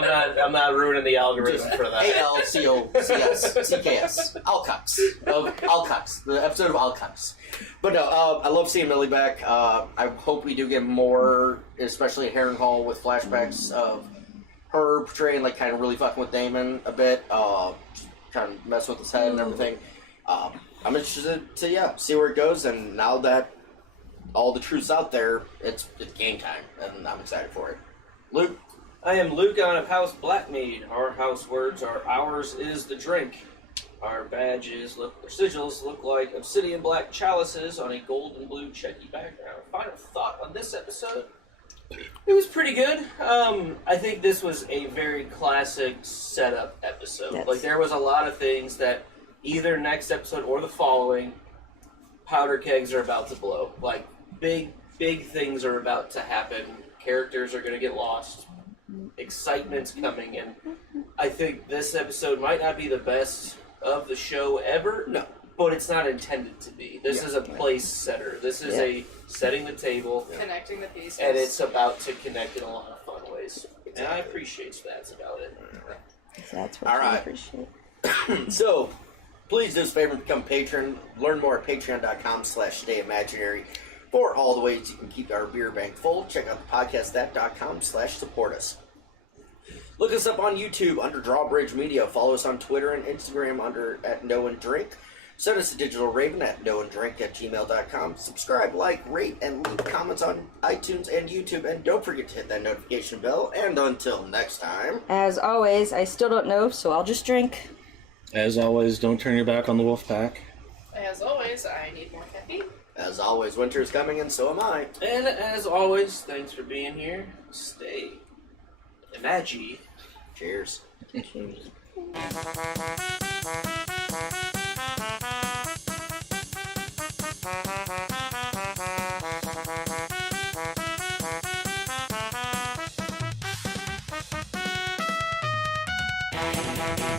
know. I'm not ruining the algorithm for that. ALCOCS. Alcox. Alcox. The episode of Alcox. But no, I love seeing Millie back. I hope we do get more, especially at Harrenhal, with flashbacks of her portraying, like, kind of really fucking with Damon a bit, trying to mess with his head and everything. I'm interested to, see where it goes, and now that all the truth's out there, it's game time, and I'm excited for it. Luke? I am Lucan of House Blackmead. Our house words are ours is the drink. Our sigils look like obsidian black chalices on a gold and blue checky background. Final thought on this episode? It was pretty good. I think this was a very classic setup episode. Yes. Like, there was a lot of things that either next episode or the following, powder kegs are about to blow. Like, big things are about to happen. Characters are going to get lost. Excitement's coming, and I think this episode might not be the best of the show ever. No. But it's not intended to be. This is a place setter. This is a setting the table. Connecting the pieces. And it's about to connect in a lot of fun ways. And I appreciate that's about it. That's what All you right. appreciate. So, please do us a favor and become a patron. Learn more at patreon.com/stayimaginary. For all the ways you can keep our beer bank full, check out thepodcast.com/support us. Look us up on YouTube under Drawbridge Media. Follow us on Twitter and Instagram at Know and Drink. Send us a digital raven at knowandrink@gmail.com. Subscribe, like, rate, and leave comments on iTunes and YouTube. And don't forget to hit that notification bell. And until next time, As always, I still don't know, so I'll just drink. As always, don't turn your back on the wolf pack. As always, I need more caffeine. as always, winter is coming and so am I. And as always, thanks for being here. Stay imagine. Cheers. Cheers. Thank you.